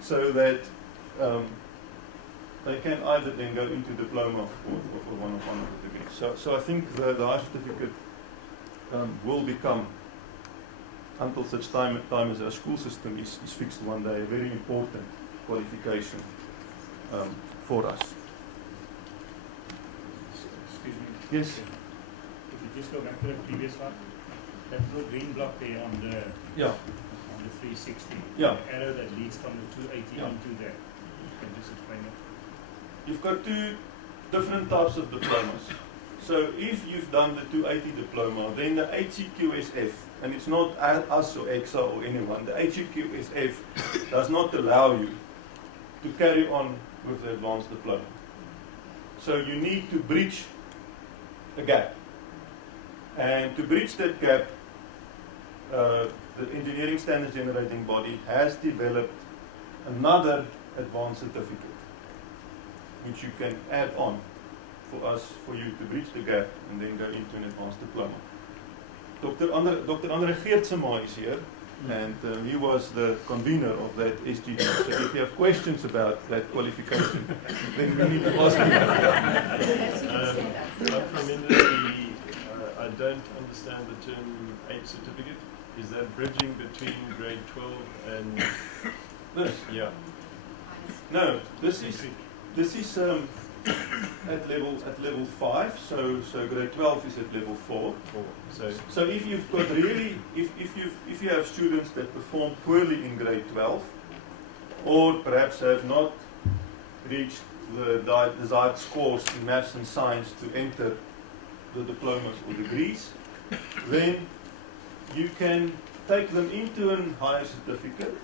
so that they can either then go into diploma or one of the degrees. So I think the high certificate will become, until such time as our school system is fixed one day, a very important qualification for us. Excuse me. Yes. If you just go back to the previous slide, that little green block there on the Yeah. 360, Yeah. the arrow that leads from the 280 Yeah. into there. Can you just explain that? You've got two different types of diplomas. So if you've done the 280 diploma, then the HCQSF, and it's not us or EXA or anyone, the HCQSF does not allow you to carry on with the advanced diploma. So you need to bridge a gap. And to bridge that gap, the engineering standards generating body has developed another advanced certificate, which you can add on for you to bridge the gap and then go into an advanced diploma. Dr. Andre Geertsema is here, and he was the convener of that SGD. So if you have questions about that qualification, then we need to ask him. I'm from industry. I don't understand the term H certificate. Is that bridging between grade 12 and This? yeah? No, this is at level 5. So grade 12 is at level 4. So if you've got really, if you have students that perform poorly in grade 12, or perhaps have not reached the desired scores in maths and science to enter the diplomas or degrees, then you can take them into a higher certificate,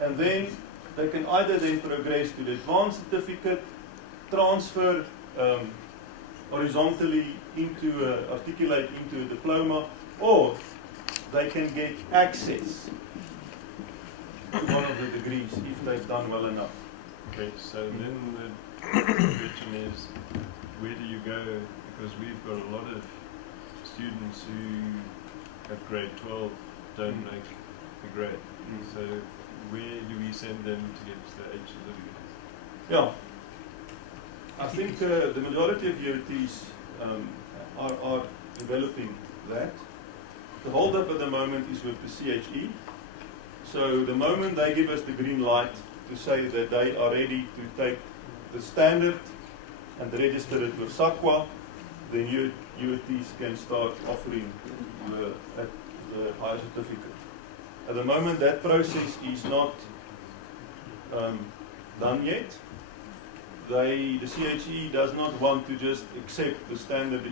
and then they can either then progress to the advanced certificate, transfer horizontally into articulate into a diploma, or they can get access to one of the degrees if they've done well enough. Okay, so then the question is, where do you go? Because we've got a lot of students who at grade 12 don't make the grade. So where do we send them to get the H certificate? Yeah, I think the majority of UATs are developing that. The hold up at the moment is with the CHE. So the moment they give us the green light to say that they are ready to take the standard and register it with SAQA, then UATs can start offering the higher certificate. At the moment, that process is not done yet. The CHE does not want to just accept the standard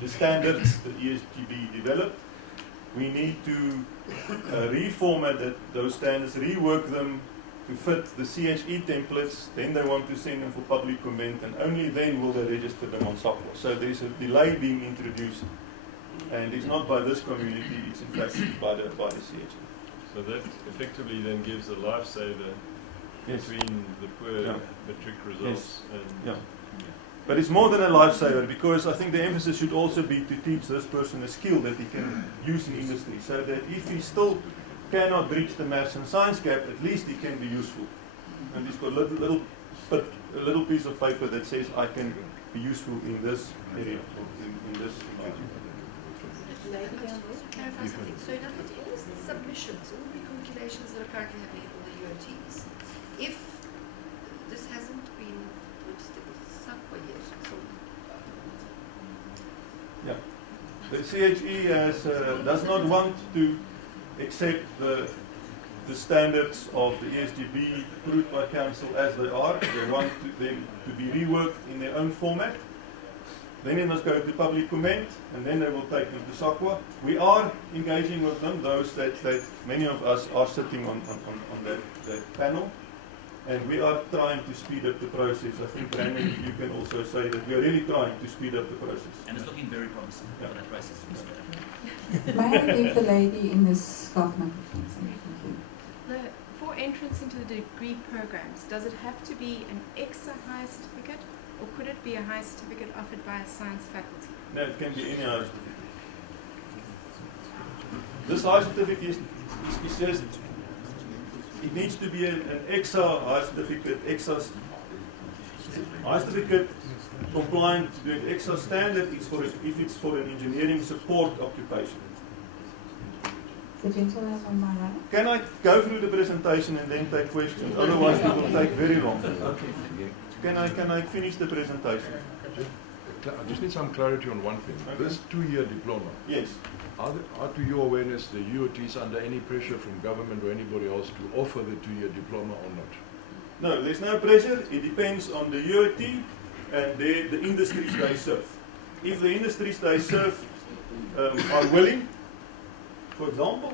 the standards the ESGB developed. We need to reformat those standards, rework them to fit the CHE templates. Then they want to send them for public comment, and only then will they register them on SAQA. So there's a delay being introduced, and it's not by this community, it's in fact by the CHE. So that effectively then gives a lifesaver between the poor matric results and... But it's more than a lifesaver, because I think the emphasis should also be to teach this person a skill that he can use in industry, so that if he still cannot reach the maths and science gap, at least he can be useful. And he's got a little piece of paper that says I can be useful in this area, or in this environment. Clarify something. So in other words, all the submissions, all the recalculations that are currently happening at all the UOTs, if this hasn't been registered with SAQA yet, so Yeah. The CHE does not want to accept the standards of the ESGB approved by Council as they are. They want them to be reworked in their own format. Then they must go to public comment, and then they will take them to SAQA. We are engaging with them, those that many of us are sitting on that panel. And we are trying to speed up the process. I think, Brandon, you can also say that we are really trying to speed up the process. And it's looking very promising for that process to be sped up. May I leave the lady in this scarf microphone? Thank you. No, for entrance into the degree programs, does it have to be an EXA higher certificate, or could it be a higher certificate offered by a science faculty? No, it can be any higher certificate. This higher certificate is just, it needs to be an EXA higher certificate, EXA higher certificate compliant to the EXA standard if it's for an engineering support occupation. The gentleman on my right. Can I go through the presentation and then take questions? Otherwise it will take very long. Can I finish the presentation? I just need some clarity on one thing. Okay. This 2-year diploma, Yes. are to your awareness the UOTs under any pressure from government or anybody else to offer the 2-year diploma or not? No, there's no pressure. It depends on the UOT and the industries they serve. If the industries they serve are willing, for example,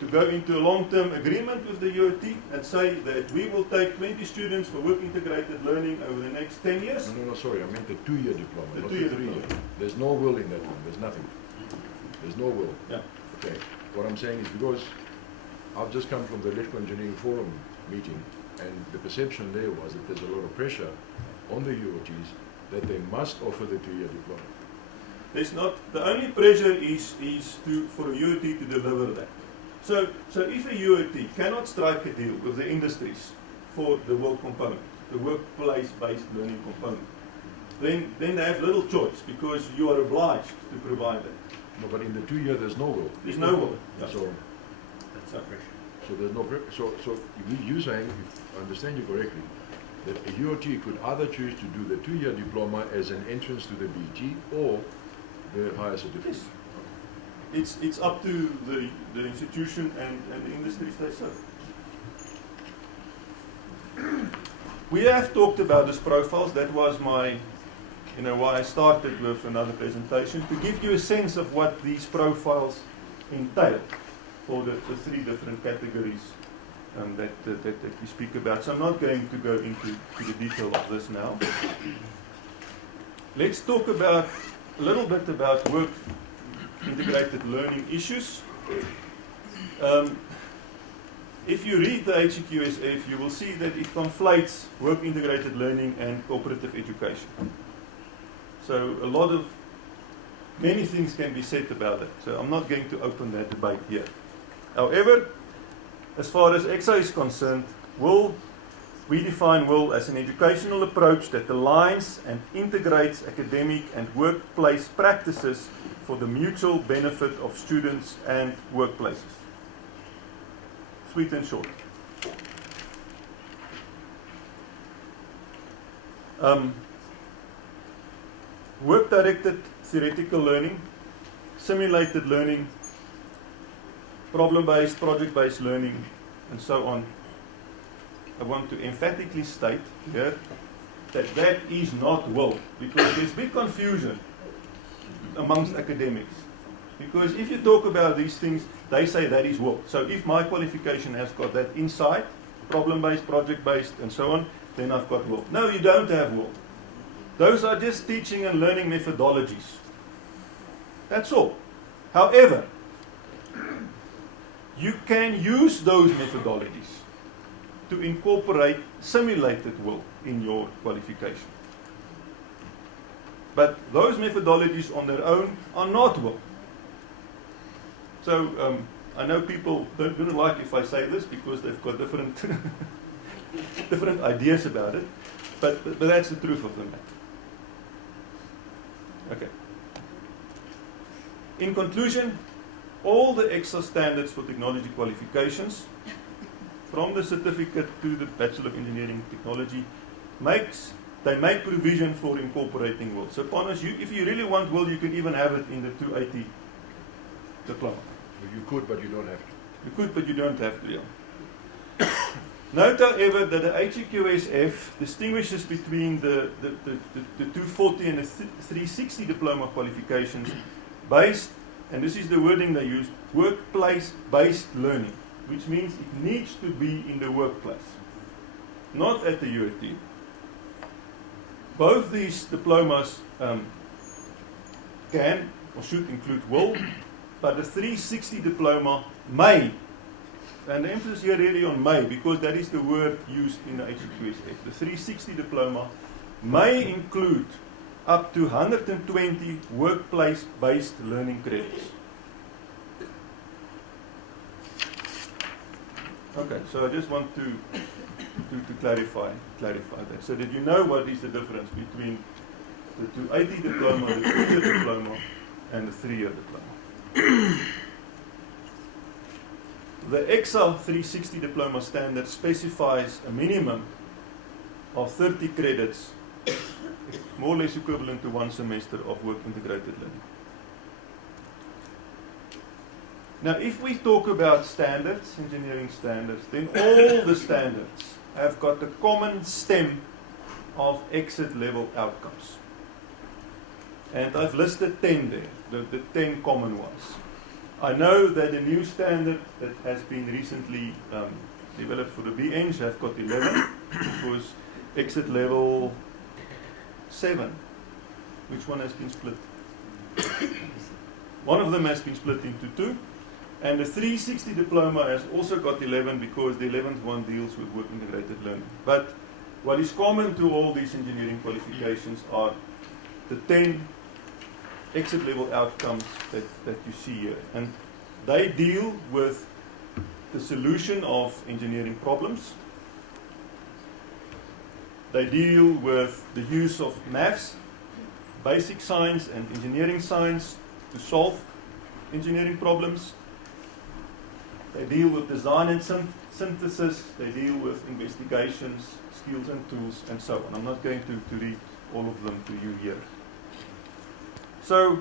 to go into a long-term agreement with the UOT and say that we will take 20 students for work integrated learning over the next 10 years. No, sorry, I meant the 2-year diploma, The not 2-year the 3-year. diploma. There's no will in that one, there's nothing. There's no will. Yeah. Okay, what I'm saying is because I've just come from the Electrical Engineering Forum meeting, and the perception there was that there's a lot of pressure on the UOTs that they must offer the 2-year diploma. There's not. The only pressure is for a UOT to deliver that. So if a UOT cannot strike a deal with the industries for the work component, the workplace-based learning component, then they have little choice because you are obliged to provide that. No, but in the 2-year there's no will. There's no will. Yeah. So That's the pressure. So there's no so you saying, if I understand you correctly, that a UOT could either choose to do the 2-year diploma as an entrance to the BT or the higher certificate. Yes. It's up to the institution and the industries they serve. We have talked about these profiles. That was my, why I started with another presentation, to give you a sense of what these profiles entail for the 3 different categories that we speak about. So I'm not going to go into the detail of this now. Let's talk about a little bit about work integrated learning issues. If you read the HEQSF, you will see that it conflates work integrated learning and cooperative education. So many things can be said about it. So I'm not going to open that debate here. However, as far as EXA is concerned, we define will as an educational approach that aligns and integrates academic and workplace practices for the mutual benefit of students and workplaces. Sweet and short. Work-directed theoretical learning, simulated learning, problem-based, project-based learning, and so on. I want to emphatically state here that is not will, because there's big confusion amongst academics. Because if you talk about these things, they say that is will. So if my qualification has got that insight, problem-based, project-based, and so on, then I've got will. No, you don't have will. Those are just teaching and learning methodologies. That's all. However, you can use those methodologies to incorporate simulated will in your qualification. But those methodologies on their own are not will. So I know people don't like if I say this because they've got different different ideas about it, but that's the truth of the matter. Okay. In conclusion, all the EXA standards for technology qualifications, from the certificate to the Bachelor of Engineering Technology, they make provision for incorporating WIL. So, Panos, if you really want WIL, you can even have it in the 280 diploma. You could, but you don't have to. You could, but you don't have to, yeah. Note, however, that the HEQSF distinguishes between the 240 and the 360 diploma qualifications based, and this is the wording they used, workplace-based learning, which means it needs to be in the workplace, not at the UAT. Both these diplomas can or should include WIL, but the 360 diploma may, and the emphasis here really on may, because that is the word used in the HEQSF. The 360 diploma may include up to 120 workplace-based learning credits. Okay, so I just want to clarify that, so that you know what is the difference between the 280 diploma, the 2-year diploma, and the 3-year diploma. The EXA 360 diploma standard specifies a minimum of 30 credits, more or less equivalent to 1 semester of work integrated learning. Now, if we talk about standards, engineering standards, then all the standards have got a common stem of exit level outcomes. And I've listed 10 there, the 10 common ones. I know that the new standard that has been recently developed for the BNs have got 11, because exit level 7, which one has been split? One of them has been split into 2. And the 360 diploma has also got 11 because the 11th one deals with work integrated learning. But what is common to all these engineering qualifications are the 10 exit level outcomes that you see here. And they deal with the solution of engineering problems. They deal with the use of maths, basic science and engineering science to solve engineering problems. They deal with design and synthesis. They deal with investigations, skills and tools, and so on. I'm not going to read all of them to you here. So,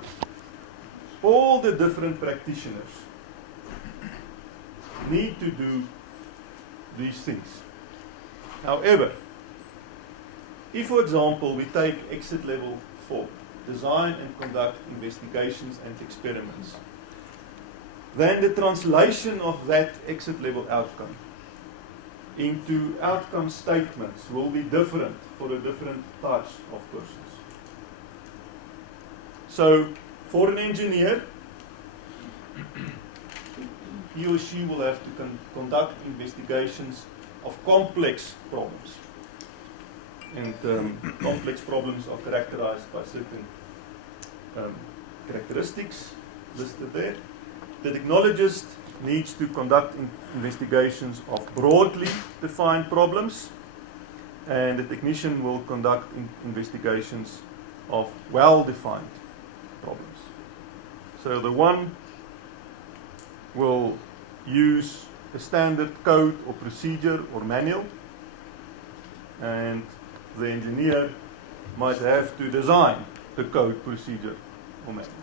all the different practitioners need to do these things. However, if, for example, we take exit level 4, design and conduct investigations and experiments, then the translation of that exit level outcome into outcome statements will be different for the different types of persons. So, for an engineer, he or she will have to conduct investigations of complex problems. And complex problems are characterized by certain characteristics listed there. The technologist needs to conduct investigations of broadly defined problems, and the technician will conduct investigations of well-defined problems. So the one will use a standard code or procedure or manual, and the engineer might have to design the code, procedure or manual.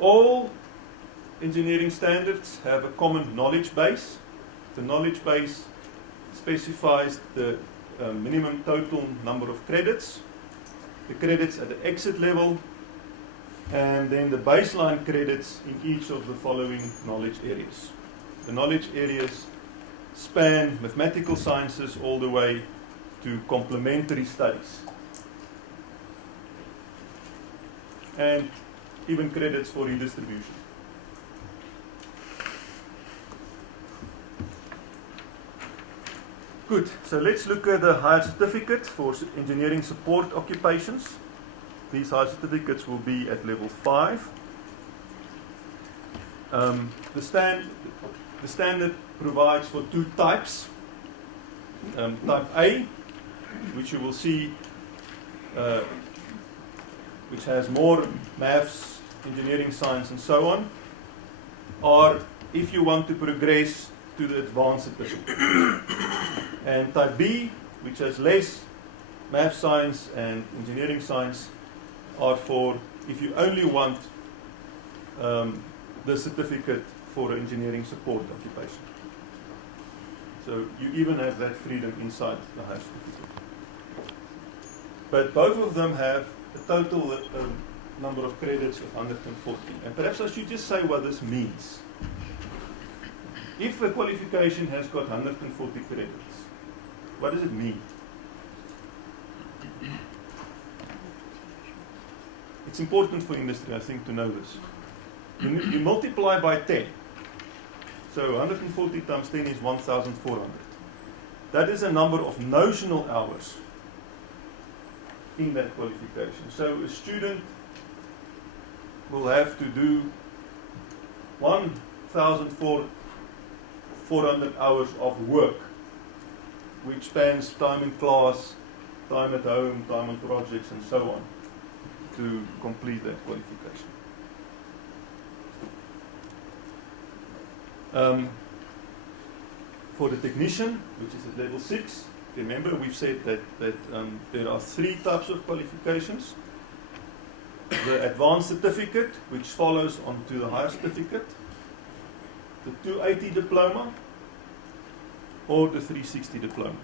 All engineering standards have a common knowledge base. The knowledge base specifies the minimum total number of credits, the credits at the exit level, and then the baseline credits in each of the following knowledge areas. The knowledge areas span mathematical sciences all the way to complementary studies, and even credits for redistribution. Good, so let's look at the higher certificate for engineering support occupations. These higher certificates will be at level 5. The standard provides for two types. Type A, which you will see, which has more maths, engineering, science, and so on, or if you want to progress to the advanced certificate. And type B, which has less math, science, and engineering science, are for if you only want the certificate for an engineering support occupation. So you even have that freedom inside the higher certificate. But both of them have a total number of credits of 140. And perhaps I should just say what this means. If a qualification has got 140 credits, what does it mean? It's important for industry, I think, to know this. You multiply by 10. So 140 times 10 is 1,400. That is a number of notional hours in that qualification. So a student will have to do 1,400 hours of work, which spans time in class, time at home, time on projects, and so on, to complete that qualification. For the technician, which is at level 6, remember we've said that there are 3 types of qualifications. The advanced certificate, which follows on to the higher certificate, the 280 diploma, or the 360 diploma.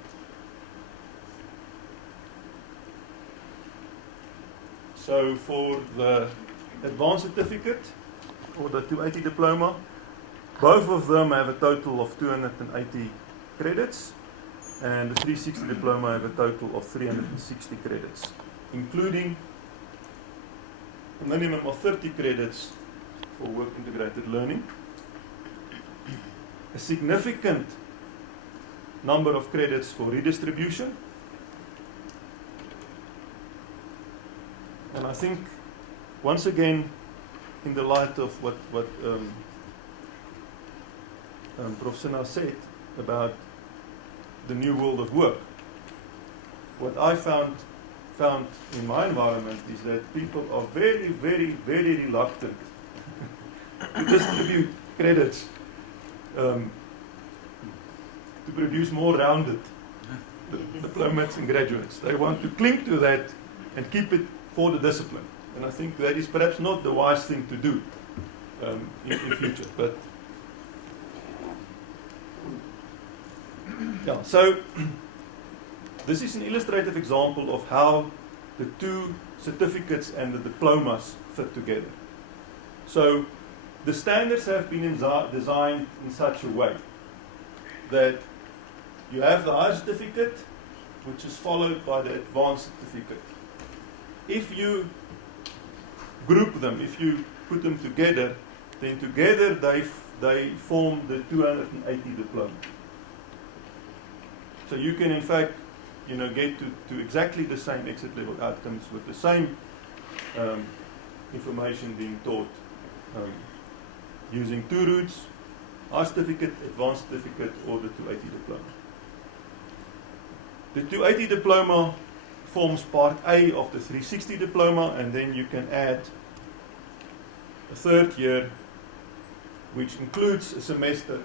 So for the advanced certificate, or the 280 diploma, both of them have a total of 280 credits, and the 360 diploma have a total of 360 credits, including a minimum of 30 credits for work integrated learning, a significant number of credits for redistribution, and I think, once again, in the light of what Prof. Sinha said about the new world of work, what I found in my environment is that people are very, very, very reluctant to distribute credits to produce more rounded diplomas and graduates. They want to cling to that and keep it for the discipline. And I think that is perhaps not the wise thing to do in future. But yeah, so this is an illustrative example of how the 2 certificates and the diplomas fit together. So the standards have been designed in such a way that you have the higher certificate, which is followed by the advanced certificate. If you group them, if you put them together, then together they form the 280 diploma. So you can, in fact, get to exactly the same exit level outcomes with the same information being taught using 2 routes: higher certificate, advanced certificate, or the 280 diploma. The 280 diploma forms part A of the 360 diploma, and then you can add a 3rd year, which includes a semester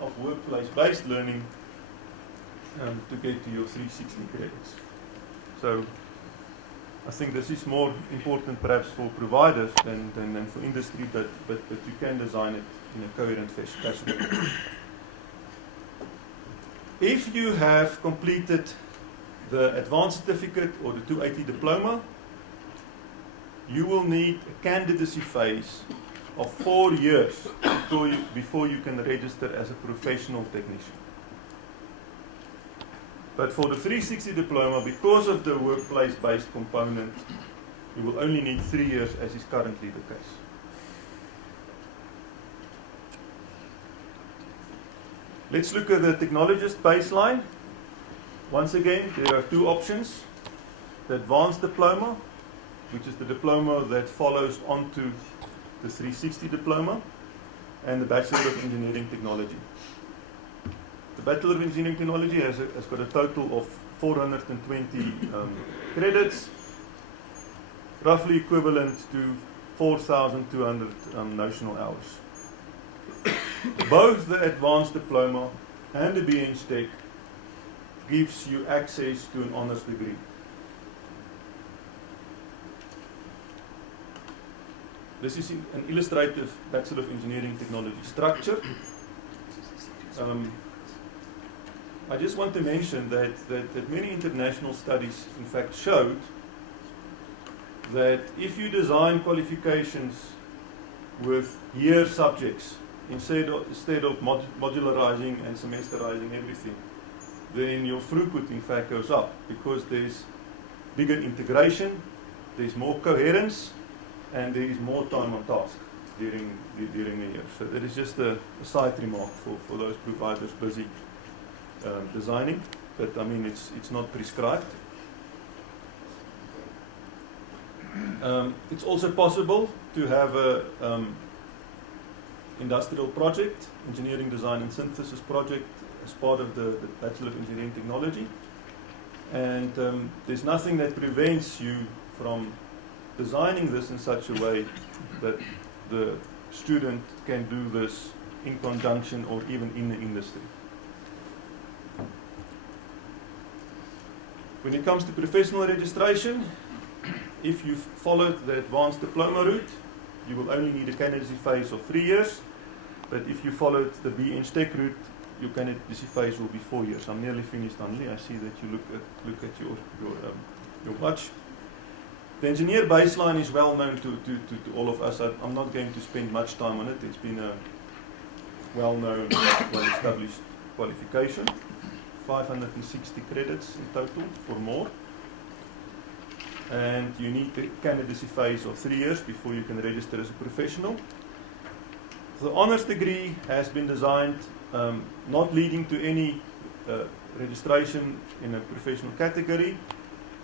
of workplace-based learning to get to your 360 credits. So I think this is more important perhaps for providers than for industry, but you can design it in a coherent fashion. If you have completed the advanced certificate or the 280 diploma, you will need a candidacy phase of 4 years before you can register as a professional technician. But for the 360 diploma, because of the workplace-based component, you will only need 3 years, as is currently the case. Let's look at the technologist baseline. Once again, there are 2 options. The advanced diploma, which is the diploma that follows on to the 360 diploma, and the Bachelor of Engineering Technology. The Bachelor of Engineering Technology has got a total of 420 credits, roughly equivalent to 4,200 notional hours. Both the Advanced Diploma and the BEng Tech gives you access to an honours degree. This is an illustrative Bachelor of Engineering Technology structure. I just want to mention that many international studies in fact showed that if you design qualifications with year subjects instead of modularizing and semesterizing everything, then your throughput in fact goes up because there's bigger integration, there's more coherence, and there is more time on task during the year. So that is just a side remark for those providers busy designing, but I mean it's not prescribed. It's also possible to have a industrial project, engineering design and synthesis project as part of the Bachelor of Engineering Technology, and there's nothing that prevents you from designing this in such a way that the student can do this in conjunction or even in the industry. When it comes to professional registration, if you've followed the Advanced Diploma route, you will only need a candidacy phase of 3 years, but if you followed the BEng Tech route, your candidacy phase will be 4 years. I'm nearly finished, Anli. I see that you look at your watch. The engineer baseline is well known to all of us. I'm not going to spend much time on it. It's been a well-known, well-established qualification. 560 credits in total or more. And you need a candidacy phase of 3 years before you can register as a professional. The honours degree has been designed not leading to any registration in a professional category,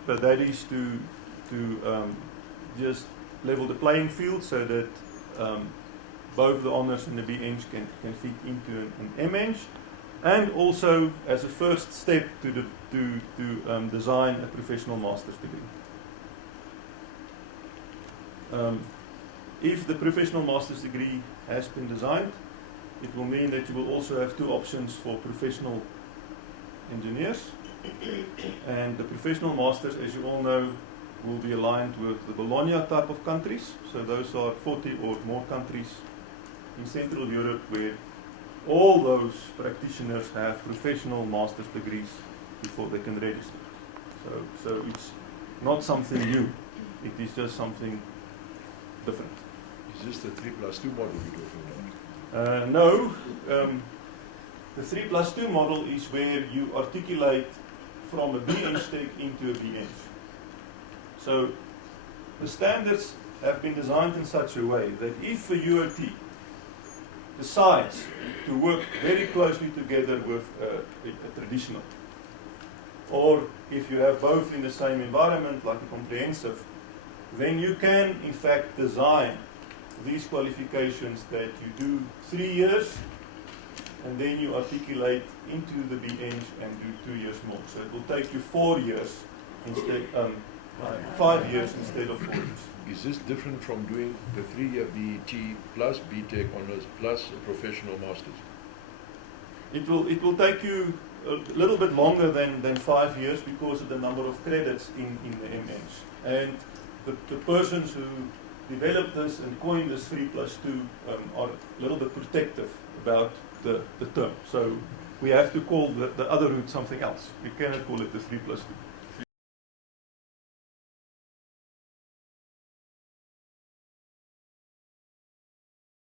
but that is to just level the playing field so that both the honours and the BEng can fit into an MEng, and also as a first step to design a professional master's degree. If the professional master's degree has been designed, it will mean that you will also have 2 options for professional engineers, and the professional masters, as you all know, will be aligned with the Bologna type of countries. So those are 40 or more countries in Central Europe where all those practitioners have professional master's degrees before they can register. So it's not something new, it is just something different. Is this the 3+2 model you're talking about? No, the 3+2 model is where you articulate from a BEng Tech into a BEng. So the standards have been designed in such a way that if a UOT decides to work very closely together with a traditional, or if you have both in the same environment like a comprehensive, then you can in fact design these qualifications that you do 3 years and then you articulate into the BEng and do 2 years more. So it will take you 4 years instead, 5 years instead of 4 years. Is this different from doing the 3-year BET plus BTech honours plus a professional master's? It will take you a little bit longer than 5 years because of the number of credits in the MEng. And the persons who developed this and coined this 3+2 are a little bit protective about the term. So we have to call the other route something else. We cannot call it the 3+2.